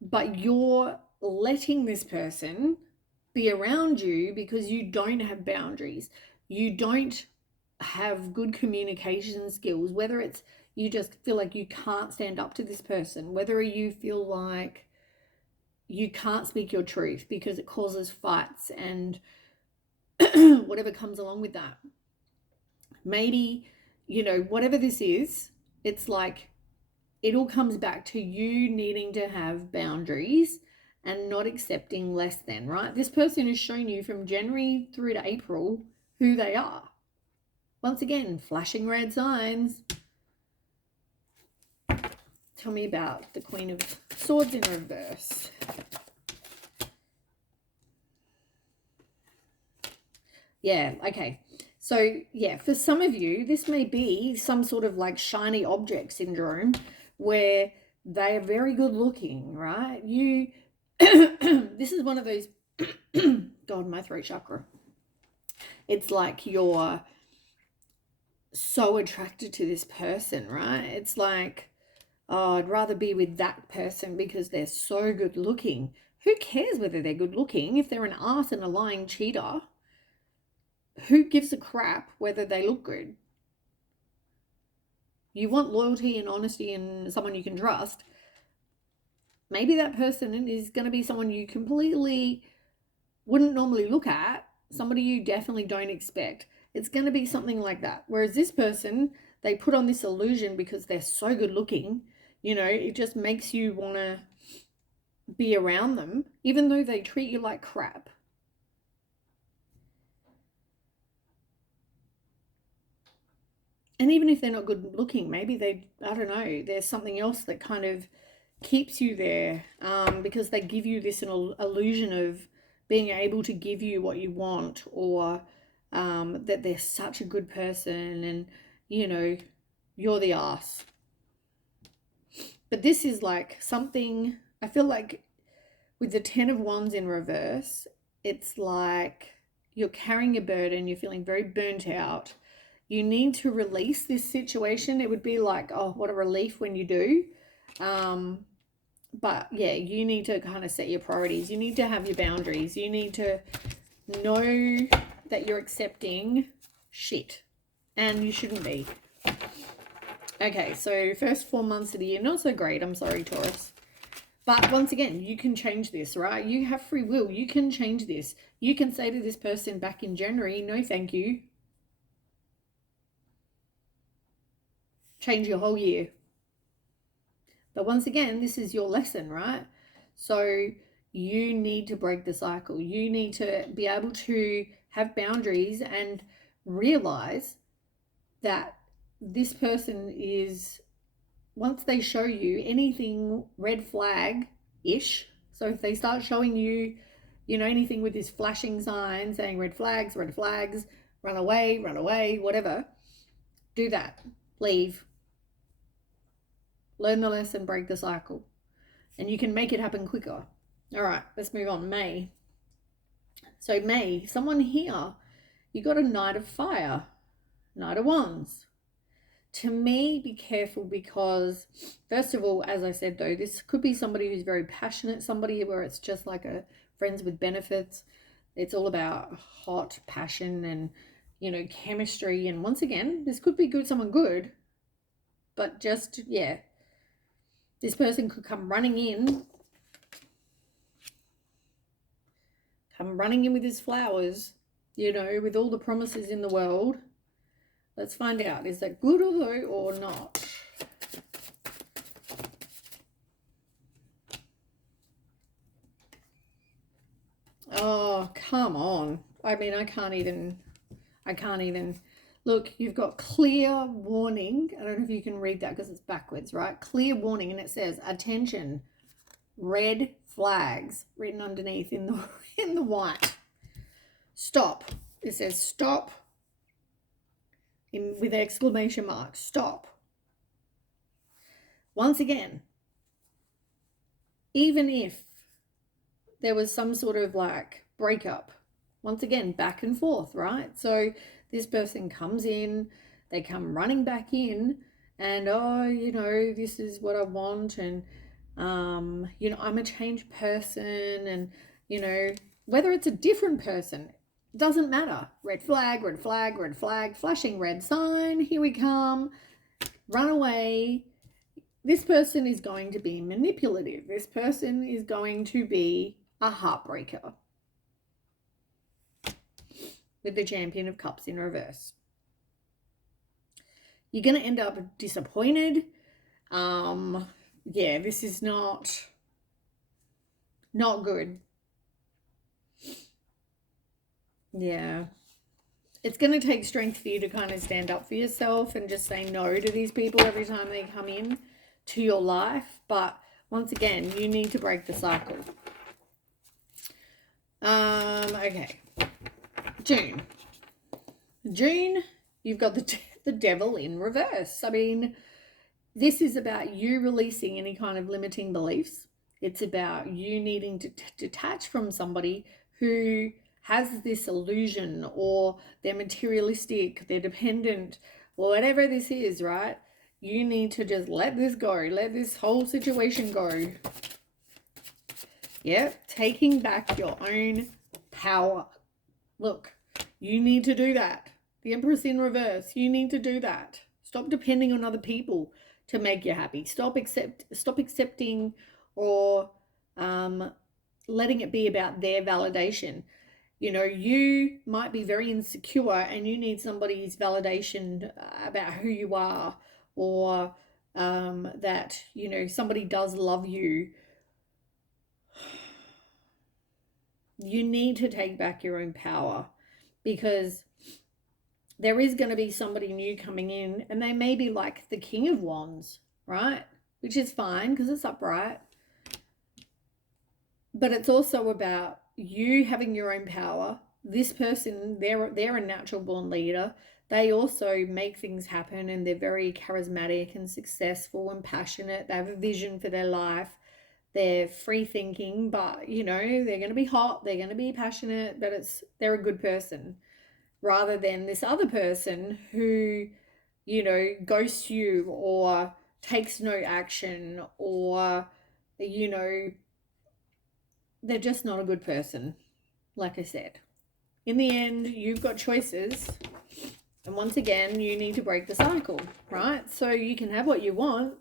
but you're letting this person be around you because you don't have boundaries. You don't have good communication skills, whether it's you just feel like you can't stand up to this person, whether you feel like you can't speak your truth because it causes fights and whatever comes along with that. Maybe, whatever this is, it's like it all comes back to you needing to have boundaries and not accepting less than, right? This person has shown you from January through to April who they are. Once again, flashing red signs. Tell me about the Queen of Swords in reverse. Yeah, okay. So, yeah, for some of you, this may be some sort of like shiny object syndrome where they are very good looking, right? This is one of those, God, my throat chakra. It's like you're so attracted to this person, right? It's like, oh, I'd rather be with that person because they're so good looking. Who cares whether they're good looking? If they're an ass and a lying cheater, who gives a crap whether they look good? You want loyalty and honesty and someone you can trust. Maybe that person is going to be someone you completely wouldn't normally look at, somebody you definitely don't expect. It's going to be something like that. Whereas this person, they put on this illusion because they're so good looking, it just makes you want to be around them, even though they treat you like crap. And even if they're not good looking, maybe I don't know, there's something else that kind of keeps you there, because they give you this illusion of being able to give you what you want, or that they're such a good person and, you're the ass. But this is like something, I feel like with the 10 of Wands in reverse, it's like you're carrying a burden, you're feeling very burnt out. You need to release this situation. It would be like, oh, what a relief when you do. But yeah, you need to kind of set your priorities. You need to have your boundaries. You need to know that you're accepting shit, and you shouldn't be. Okay, so first 4 months of the year, not so great. I'm sorry, Taurus. But once again, you can change this, right? You have free will. You can change this. You can say to this person back in January, no, thank you. Change your whole year. But once again, this is your lesson, right? So you need to break the cycle. You need to be able to have boundaries and realize that this person is, once they show you anything red flag-ish, so if they start showing you, anything with this flashing sign saying red flags, run away, whatever, do that. Leave. Learn the lesson, break the cycle. And you can make it happen quicker. All right, let's move on. May. So May, someone here, you got a Knight of Fire, Knight of Wands. To me, be careful because, first of all, as I said though, this could be somebody who's very passionate, somebody where it's just like a friends with benefits. It's all about hot passion and, chemistry. And once again, this could be someone good, but just, yeah, this person could come running in with his flowers, with all the promises in the world. Let's find out, is that good or not? Oh, come on. I mean, I can't even. Look, you've got clear warning. I don't know if you can read that because it's backwards, right? Clear warning, and it says, attention, red flags written underneath in the white. Stop. It says stop with exclamation marks. Stop. Once again, even if there was some sort of like breakup, once again, back and forth, right? So this person comes in, they come running back in, and this is what I want, and I'm a changed person, and whether it's a different person, doesn't matter. Red flag, red flag, red flag, flashing red sign, here we come, run away. This person is going to be manipulative. This person is going to be a heartbreaker. With the Champion of Cups in reverse. You're going to end up disappointed. This is not good. Yeah. It's going to take strength for you to kind of stand up for yourself and just say no to these people every time they come in to your life. But once again, you need to break the cycle. Okay. June, you've got the Devil in reverse. I mean, this is about you releasing any kind of limiting beliefs. It's about you needing to detach from somebody who has this illusion, or they're materialistic, they're dependent, or whatever this is, right? You need to just let this go. Let this whole situation go. Yeah, taking back your own power. Look, you need to do that. The Empress in reverse, you need to do that. Stop depending on other people to make you happy. Stop accepting or letting it be about their validation. You might be very insecure and you need somebody's validation about who you are, or that, somebody does love you. You need to take back your own power, because there is going to be somebody new coming in, and they may be like the King of Wands, right? Which is fine because it's upright. But it's also about you having your own power. This person, they're a natural born leader. They also make things happen, and they're very charismatic and successful and passionate. They have a vision for their life. They're free thinking, but they're going to be hot, they're going to be passionate, but they're a good person, rather than this other person who ghosts you or takes no action, or they're just not a good person. Like I said, in the end, you've got choices, and once again, you need to break the cycle, right? So you can have what you want.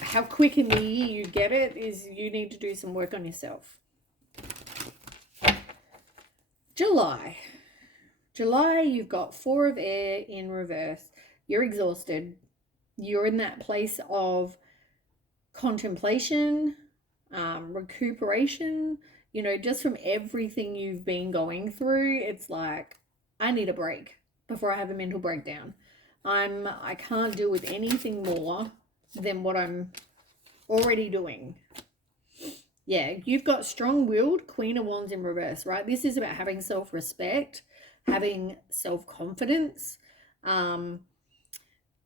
How quick in the year you get it is you need to do some work on yourself. July, you've got 4 of air in reverse. You're exhausted. You're in that place of contemplation, recuperation, just from everything you've been going through. It's like, I need a break before I have a mental breakdown. I can't deal with anything more than what I'm already doing. Yeah, you've got strong-willed Queen of Wands in reverse, right? This is about having self-respect, having self-confidence.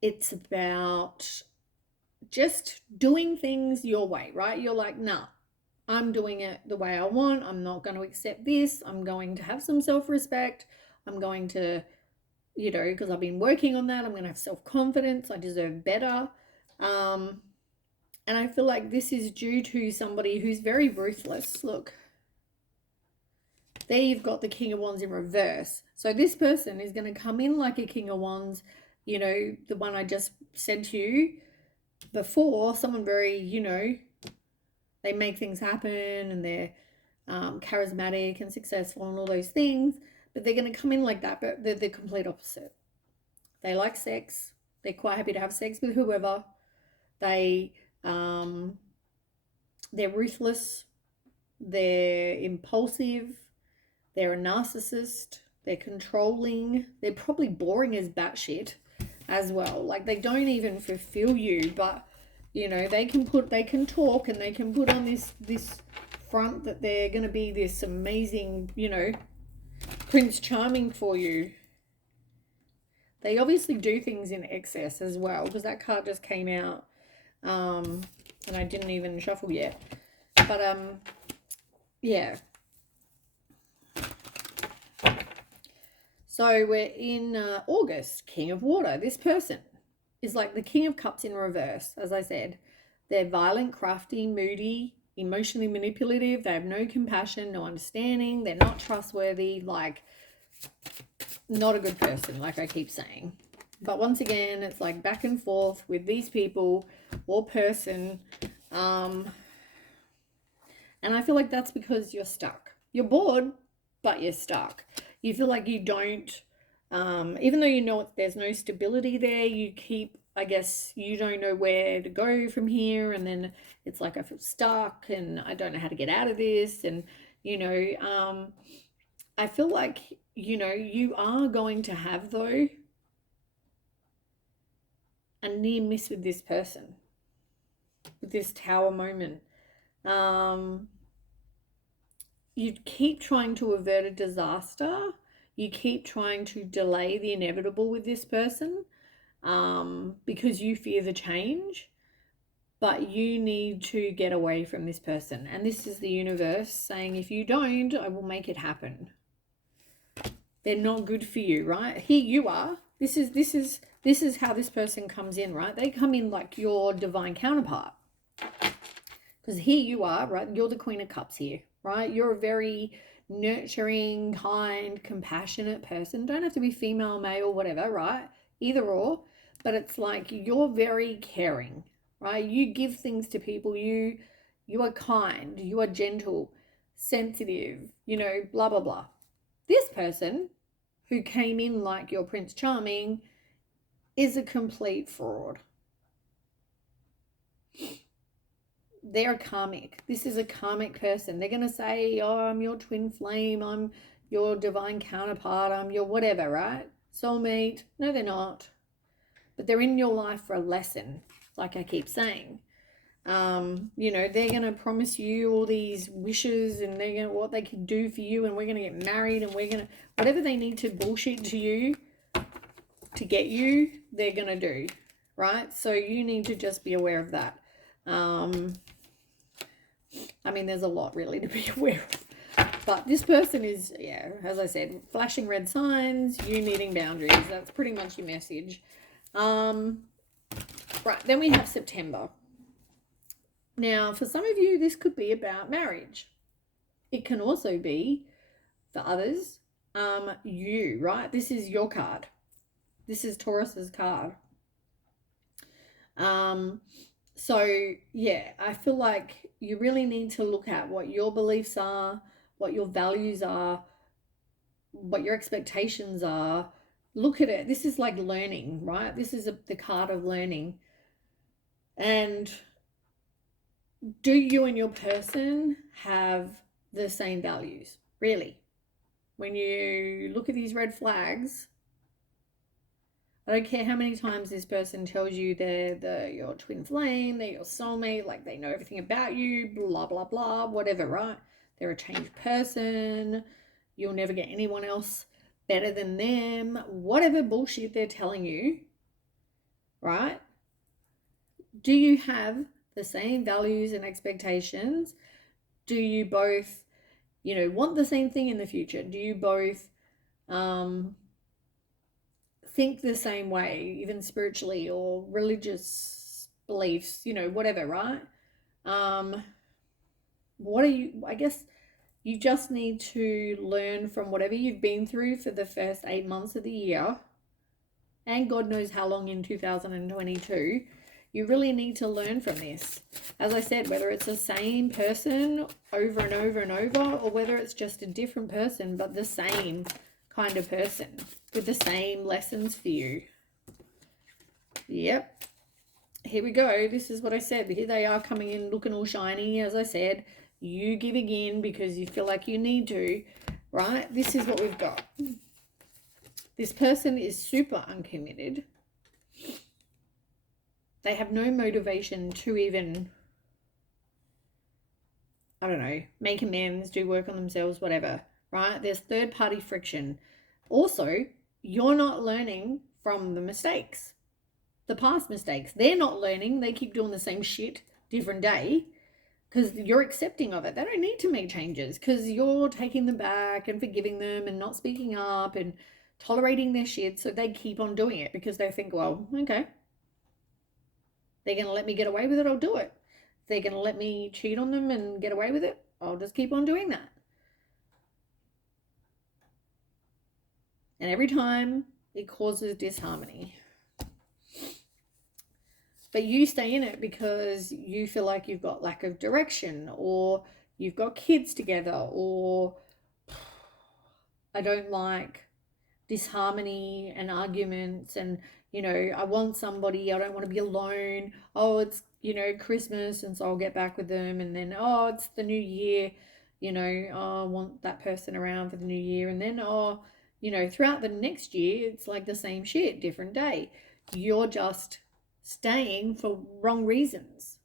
It's about just doing things your way, right? You're like, nah, I'm doing it the way I want. I'm not going to accept this. I'm going to have some self-respect. I'm going to, because I've been working on that, I'm going to have self-confidence. I deserve better. And I feel like this is due to somebody who's very ruthless. Look, there you've got the King of Wands in reverse. So this person is going to come in like a King of Wands, the one I just said to you before. Someone very, they make things happen, and they're charismatic and successful and all those things. But they're going to come in like that, but they're the complete opposite. They like sex. They're quite happy to have sex with whoever. They're ruthless, they're impulsive, they're a narcissist, they're controlling, they're probably boring as batshit as well. Like, they don't even fulfill you, but they can talk, and they can put on this front that they're going to be this amazing, you know, Prince Charming for you. They obviously do things in excess as well, because that card just came out and I didn't even shuffle yet. But yeah. So we're in August, King of Water. This person is like the King of Cups in reverse, as I said. They're violent, crafty, moody, emotionally manipulative. They have no compassion, no understanding. They're not trustworthy, like not a good person, like I keep saying. But once again, it's like back and forth with these people or person. And I feel like that's because you're stuck. You're bored, but you're stuck. You feel like you don't, even though you know there's no stability there, you keep, I guess, you don't know where to go from here. And then it's like, I feel stuck and I don't know how to get out of this. And, you know, I feel like, you know, you are going to have, though, a near miss with this person, with this tower moment. You keep trying to avert a disaster. You keep trying to delay the inevitable with this person because you fear the change, but you need to get away from this person. And this is the universe saying, if you don't, I will make it happen. They're not good for you, right? Here you are. This is how this person comes in, right? They come in like your divine counterpart. Because here you are, right? You're the Queen of Cups here, right? You're a very nurturing, kind, compassionate person. Don't have to be female, male, whatever, right? Either or. But it's like you're very caring, right? You give things to people. You are kind. You are gentle, sensitive, you know, blah, blah, blah. This person who came in like your Prince Charming is a complete fraud. They're karmic. This is a karmic person. They're going to say, oh, I'm your twin flame. I'm your divine counterpart. I'm your whatever, right? Soulmate. No, they're not. But they're in your life for a lesson, like I keep saying. You know, they're going to promise you all these wishes and they're going to, what they can do for you, and we're going to get married and we're going to, whatever they need to bullshit to you to get you, they're going to do, right? So you need to just be aware of that. I mean, there's a lot really to be aware of. But this person is, yeah, as I said, flashing red signs, you needing boundaries. That's pretty much your message. Right, then we have September. Now, for some of you, this could be about marriage. It can also be, for others, you, right? This is your card. This is Taurus's card. So, yeah, I feel like you really need to look at what your beliefs are, what your values are, what your expectations are. Look at it. This is like learning, right? This is the card of learning. And do you and your person have the same values? Really? When you look at these red flags, I don't care how many times this person tells you they're your twin flame, they're your soulmate, like they know everything about you, blah, blah, blah, whatever, right? They're a changed person. You'll never get anyone else better than them. Whatever bullshit they're telling you, right? Do you have the same values and expectations? Do you both, you know, want the same thing in the future? Do you both think the same way, even spiritually or religious beliefs, you know, whatever, right? What are you, I guess you just need to learn from whatever you've been through for the first 8 months of the year, and God knows how long in 2022. You really need to learn from this. As I said, whether it's the same person over and over and over, or whether it's just a different person, but the same kind of person with the same lessons for you. Yep. Here we go. This is what I said. Here they are coming in looking all shiny, as I said. You giving in because you feel like you need to, right? This is what we've got. This person is super uncommitted. They have no motivation to even I don't know, make amends, do work on themselves, whatever, right? There's third party friction. Also, you're not learning from the mistakes, the past mistakes. They're not learning. They keep doing the same shit, different day, because you're accepting of it. They don't need to make changes because you're taking them back and forgiving them and not speaking up and tolerating their shit. So they keep on doing it because they think, well, okay, they're going to let me get away with it, I'll do it. If they're going to let me cheat on them and get away with it, I'll just keep on doing that. And every time it causes disharmony. But you stay in it because you feel like you've got lack of direction, or you've got kids together, or I don't like disharmony and arguments, and I want somebody, I don't want to be alone. Oh, it's Christmas, and so I'll get back with them, and then oh, it's the new year, oh, I want that person around for the new year, and then throughout the next year it's like the same shit, different day. You're just staying for wrong reasons,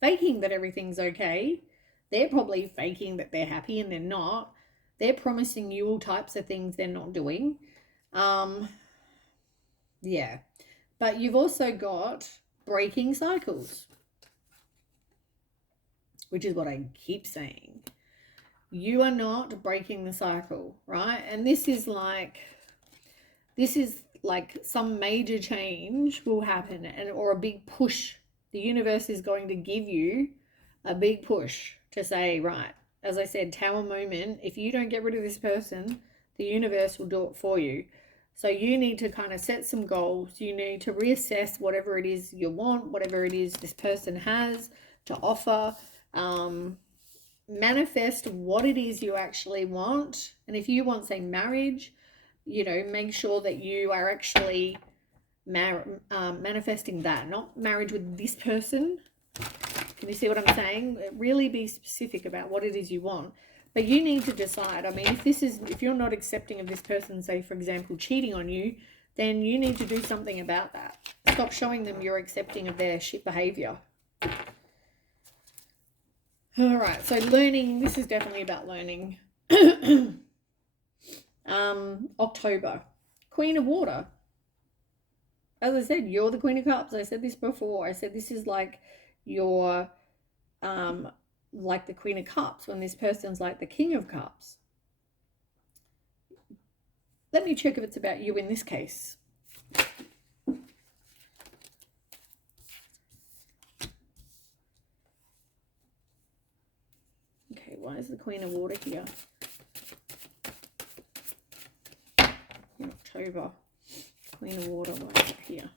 faking that everything's okay. They're probably faking that they're happy and they're not. They're promising you all types of things they're not doing. Yeah. But you've also got breaking cycles, which is what I keep saying. You are not breaking the cycle, right? And this is like some major change will happen, or a big push. The universe is going to give you a big push to say, right, as I said, tower moment, if you don't get rid of this person, the universe will do it for you. So you need to kind of set some goals. You need to reassess whatever it is you want, whatever it is this person has to offer. Manifest what it is you actually want. And if you want, say, marriage, make sure that you are actually manifesting that, not marriage with this person. Can you see what I'm saying? Really be specific about what it is you want. But you need to decide. I mean, if you're not accepting of this person, say, for example, cheating on you, then you need to do something about that. Stop showing them you're accepting of their shit behavior. All right, so learning, this is definitely about learning. October, Queen of Water. As I said, you're the Queen of Cups. I said this before. I said this is like your like the Queen of Cups when this person's like the King of Cups. Let me check if it's about you in this case. Okay, why is the Queen of Water here? In October, Queen of Water, why is it here?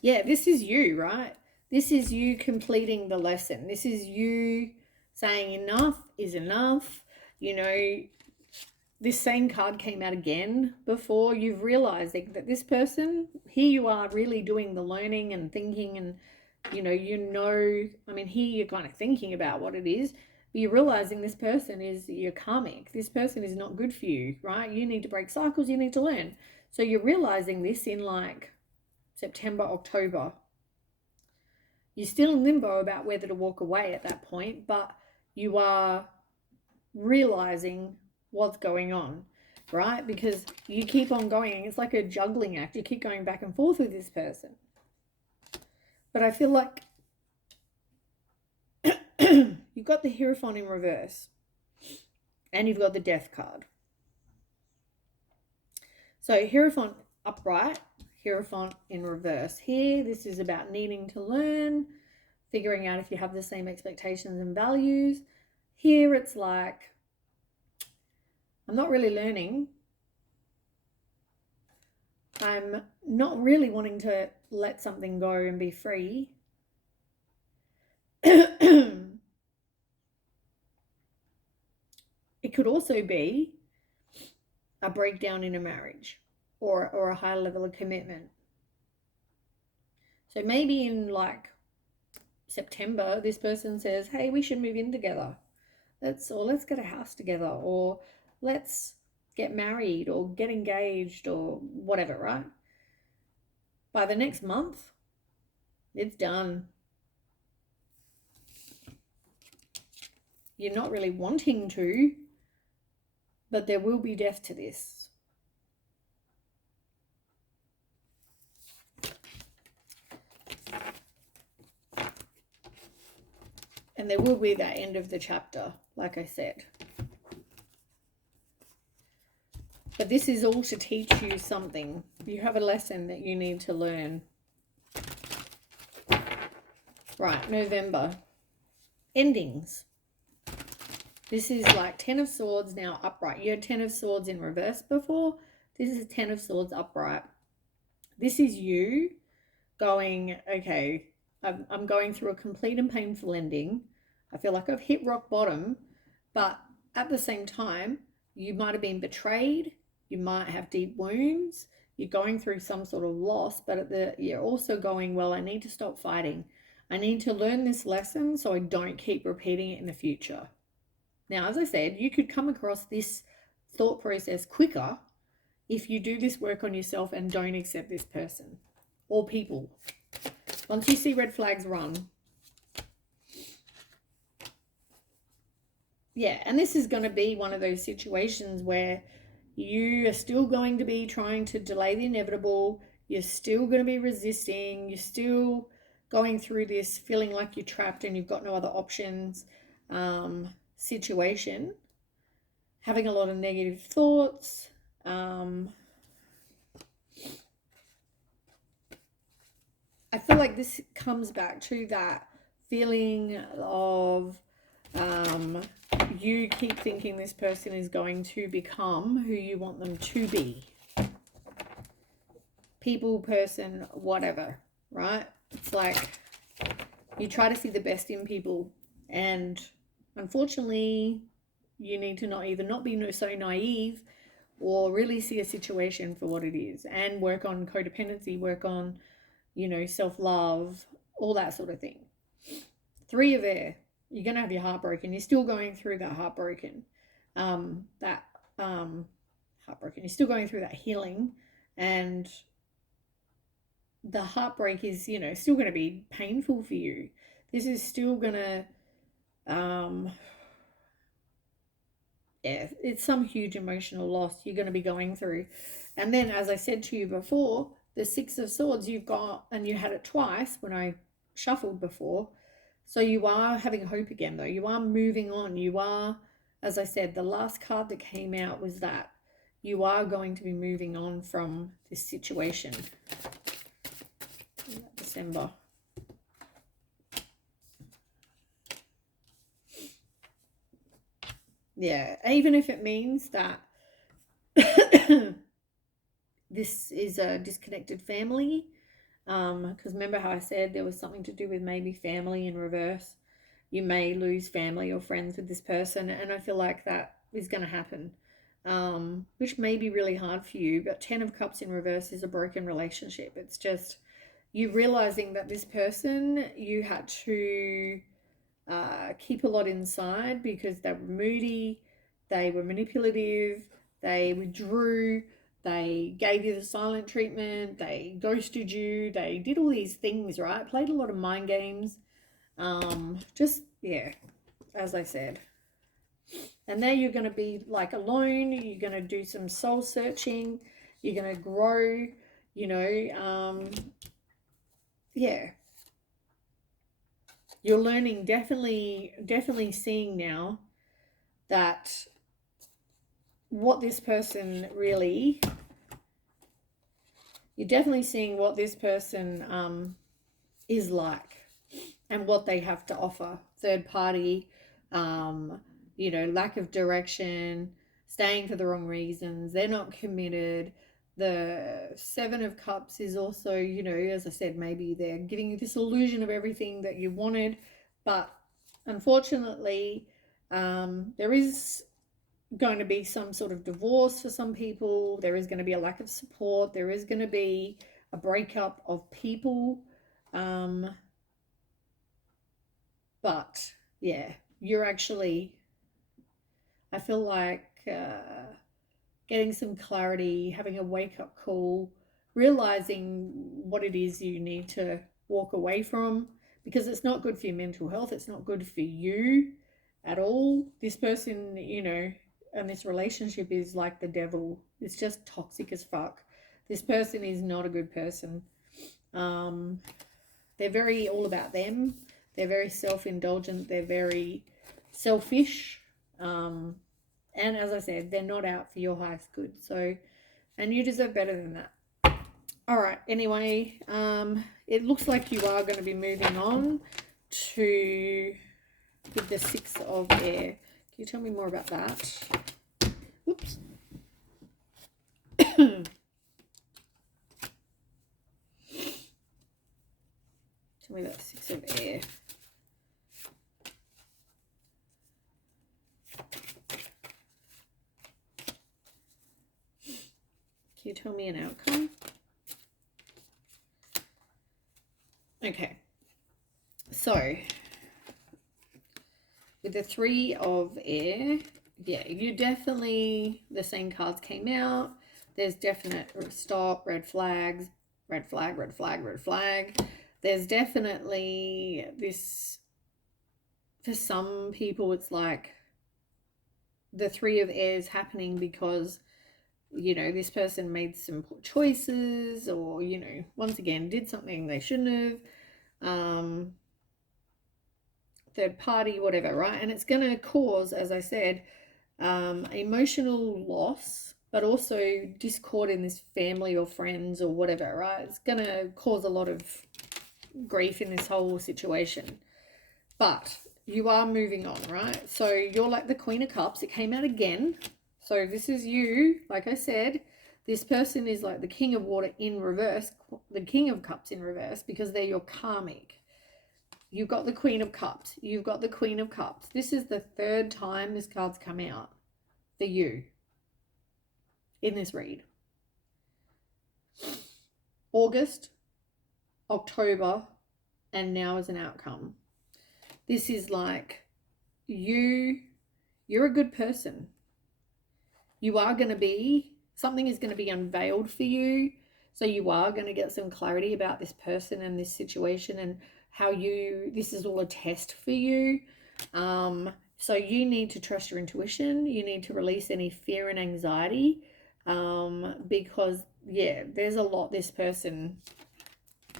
Yeah, this is you, right? This is you completing the lesson. This is you saying enough is enough. This same card came out again before. You've realized that this person, here you are really doing the learning and thinking, and I mean, here you're kind of thinking about what it is, but you're realizing this person is your karmic. This person is not good for you, right? You need to break cycles, you need to learn. So you're realizing this in like September, October. You're still in limbo about whether to walk away at that point, but you are realizing what's going on, right? Because you keep on going. It's like a juggling act. You keep going back and forth with this person. But I feel like you've got the Hierophant in reverse and you've got the Death card. So Hierophant upright, Hierophant in reverse. Here, this is about needing to learn, figuring out if you have the same expectations and values. Here, it's like, I'm not really learning. I'm not really wanting to let something go and be free. It could also be a breakdown in a marriage or a high level of commitment. So maybe in like September, this person says, hey, we should move in together. Let's get a house together, or let's get married or get engaged or whatever, right? By the next month, It's done. You're not really wanting to, but there will be death to this. And there will be that end of the chapter, like I said. But this is all to teach you something. You have a lesson that you need to learn. Right, November. Endings. This is like 10 of Swords now upright. You had 10 of Swords in reverse before. This is 10 of Swords upright. This is you going, okay, I'm going through a complete and painful ending. I feel like I've hit rock bottom, but at the same time, you might have been betrayed. You might have deep wounds. You're going through some sort of loss, but you're also going, well, I need to stop fighting. I need to learn this lesson so I don't keep repeating it in the future. Now, as I said, you could come across this thought process quicker if you do this work on yourself and don't accept this person or people. Once you see red flags, run. Yeah, and this is going to be one of those situations where you are still going to be trying to delay the inevitable. You're still going to be resisting. You're still going through this feeling like you're trapped and you've got no other options situation. Having a lot of negative thoughts. I feel like this comes back to that feeling of you keep thinking this person is going to become who you want them to be. People, person, whatever, right? It's like you try to see the best in people, and unfortunately you need to not be so naive or really see a situation for what it is and work on codependency, work on, self-love, all that sort of thing. 3 of air. You're going to have your heart broken. You're still going through that heartbroken. Heartbroken. You're still going through that healing, and the heartbreak is, still going to be painful for you. This is still going to, it's some huge emotional loss you're going to be going through. And then, as I said to you before, the 6 of Swords you've got, and you had it twice when I shuffled before. So you are having hope again, though. You are moving on. You are, as I said, the last card that came out was that you are going to be moving on from this situation. December. Yeah, even if it means that this is a disconnected family. Because remember how I said there was something to do with maybe family in reverse. You may lose family or friends with this person, and I feel like that is going to happen, which may be really hard for you. But 10 of Cups in reverse is a broken relationship. It's just you realizing that this person you had to keep a lot inside because they were moody, they were manipulative, they withdrew, they gave you the silent treatment, they ghosted you, they did all these things, right? Played a lot of mind games. Yeah, as I said. And now you're going to be like alone, you're going to do some soul searching, you're going to grow, yeah. You're learning, definitely seeing now that what this person really, you're definitely seeing what this person is like and what they have to offer. Third party, lack of direction, staying for the wrong reasons, they're not committed. The 7 of Cups is also, as I said, maybe they're giving you this illusion of everything that you wanted, but unfortunately, there is going to be some sort of divorce for some people. There is going to be a lack of support. There is going to be a breakup of people. But yeah, you're actually, I feel like getting some clarity, having a wake-up call, realizing what it is you need to walk away from, because it's not good for your mental health. It's not good for you at all. This person, you know, and this relationship is like the devil. It's just toxic as fuck. This person is not a good person. They're very all about them. They're very self-indulgent. They're very selfish. And as I said, they're not out for your highest good. So, and you deserve better than that. All right. Anyway, it looks like you are going to be moving on to with the 6 of Air. Can you tell me more about that? Whoops. Tell me about 6 of Air. Can you tell me an outcome? Okay. So, with the 3 of Air, yeah, you definitely, the same cards came out. There's definite stop, red flags, red flag, red flag, red flag. There's definitely this, for some people, it's like the 3 of Air is happening because, you know, this person made some poor choices, or, you know, once again, did something they shouldn't have. Third party, whatever, right? And it's going to cause, as I said, emotional loss, but also discord in this family or friends or whatever, right? It's going to cause a lot of grief in this whole situation. But you are moving on, right? So you're like the Queen of Cups. It came out again. So this is you, like I said. This person is like the King of Water in reverse, the King of Cups in reverse, because they're your karmic. You've got the Queen of Cups. You've got the Queen of Cups. This is the 3rd time this card's come out for you in this read. August, October, and now as an outcome. This is like you're a good person. You are going to be, something is going to be unveiled for you. So you are going to get some clarity about this person and this situation, and how this is all a test for you. So you need to trust your intuition. You need to release any fear and anxiety, because, yeah, there's a lot this person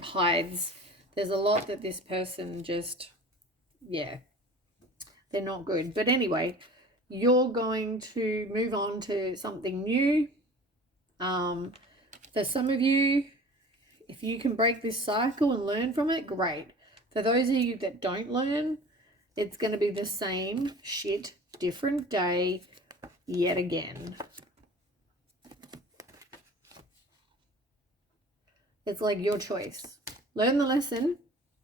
hides. There's a lot that this person just, yeah, they're not good. But anyway, you're going to move on to something new. For some of you, if you can break this cycle and learn from it, great. For those of you that don't learn, it's going to be the same shit, different day, yet again. It's like your choice. Learn the lesson,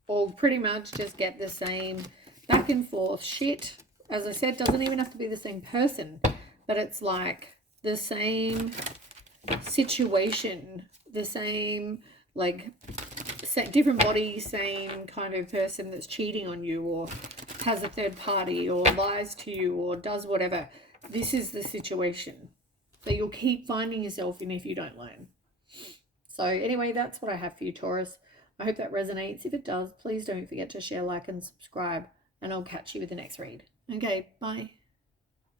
or pretty much just get the same back and forth shit. As I said, doesn't even have to be the same person, but it's like the same situation, the same, like, different body, same kind of person that's cheating on you, or has a third party, or lies to you, or does whatever. This is the situation that you'll keep finding yourself in if you don't learn. So anyway, that's what I have for you, Taurus. I hope that resonates. If it does, please don't forget to share, like, and subscribe, and I'll catch you with the next read. Okay, bye.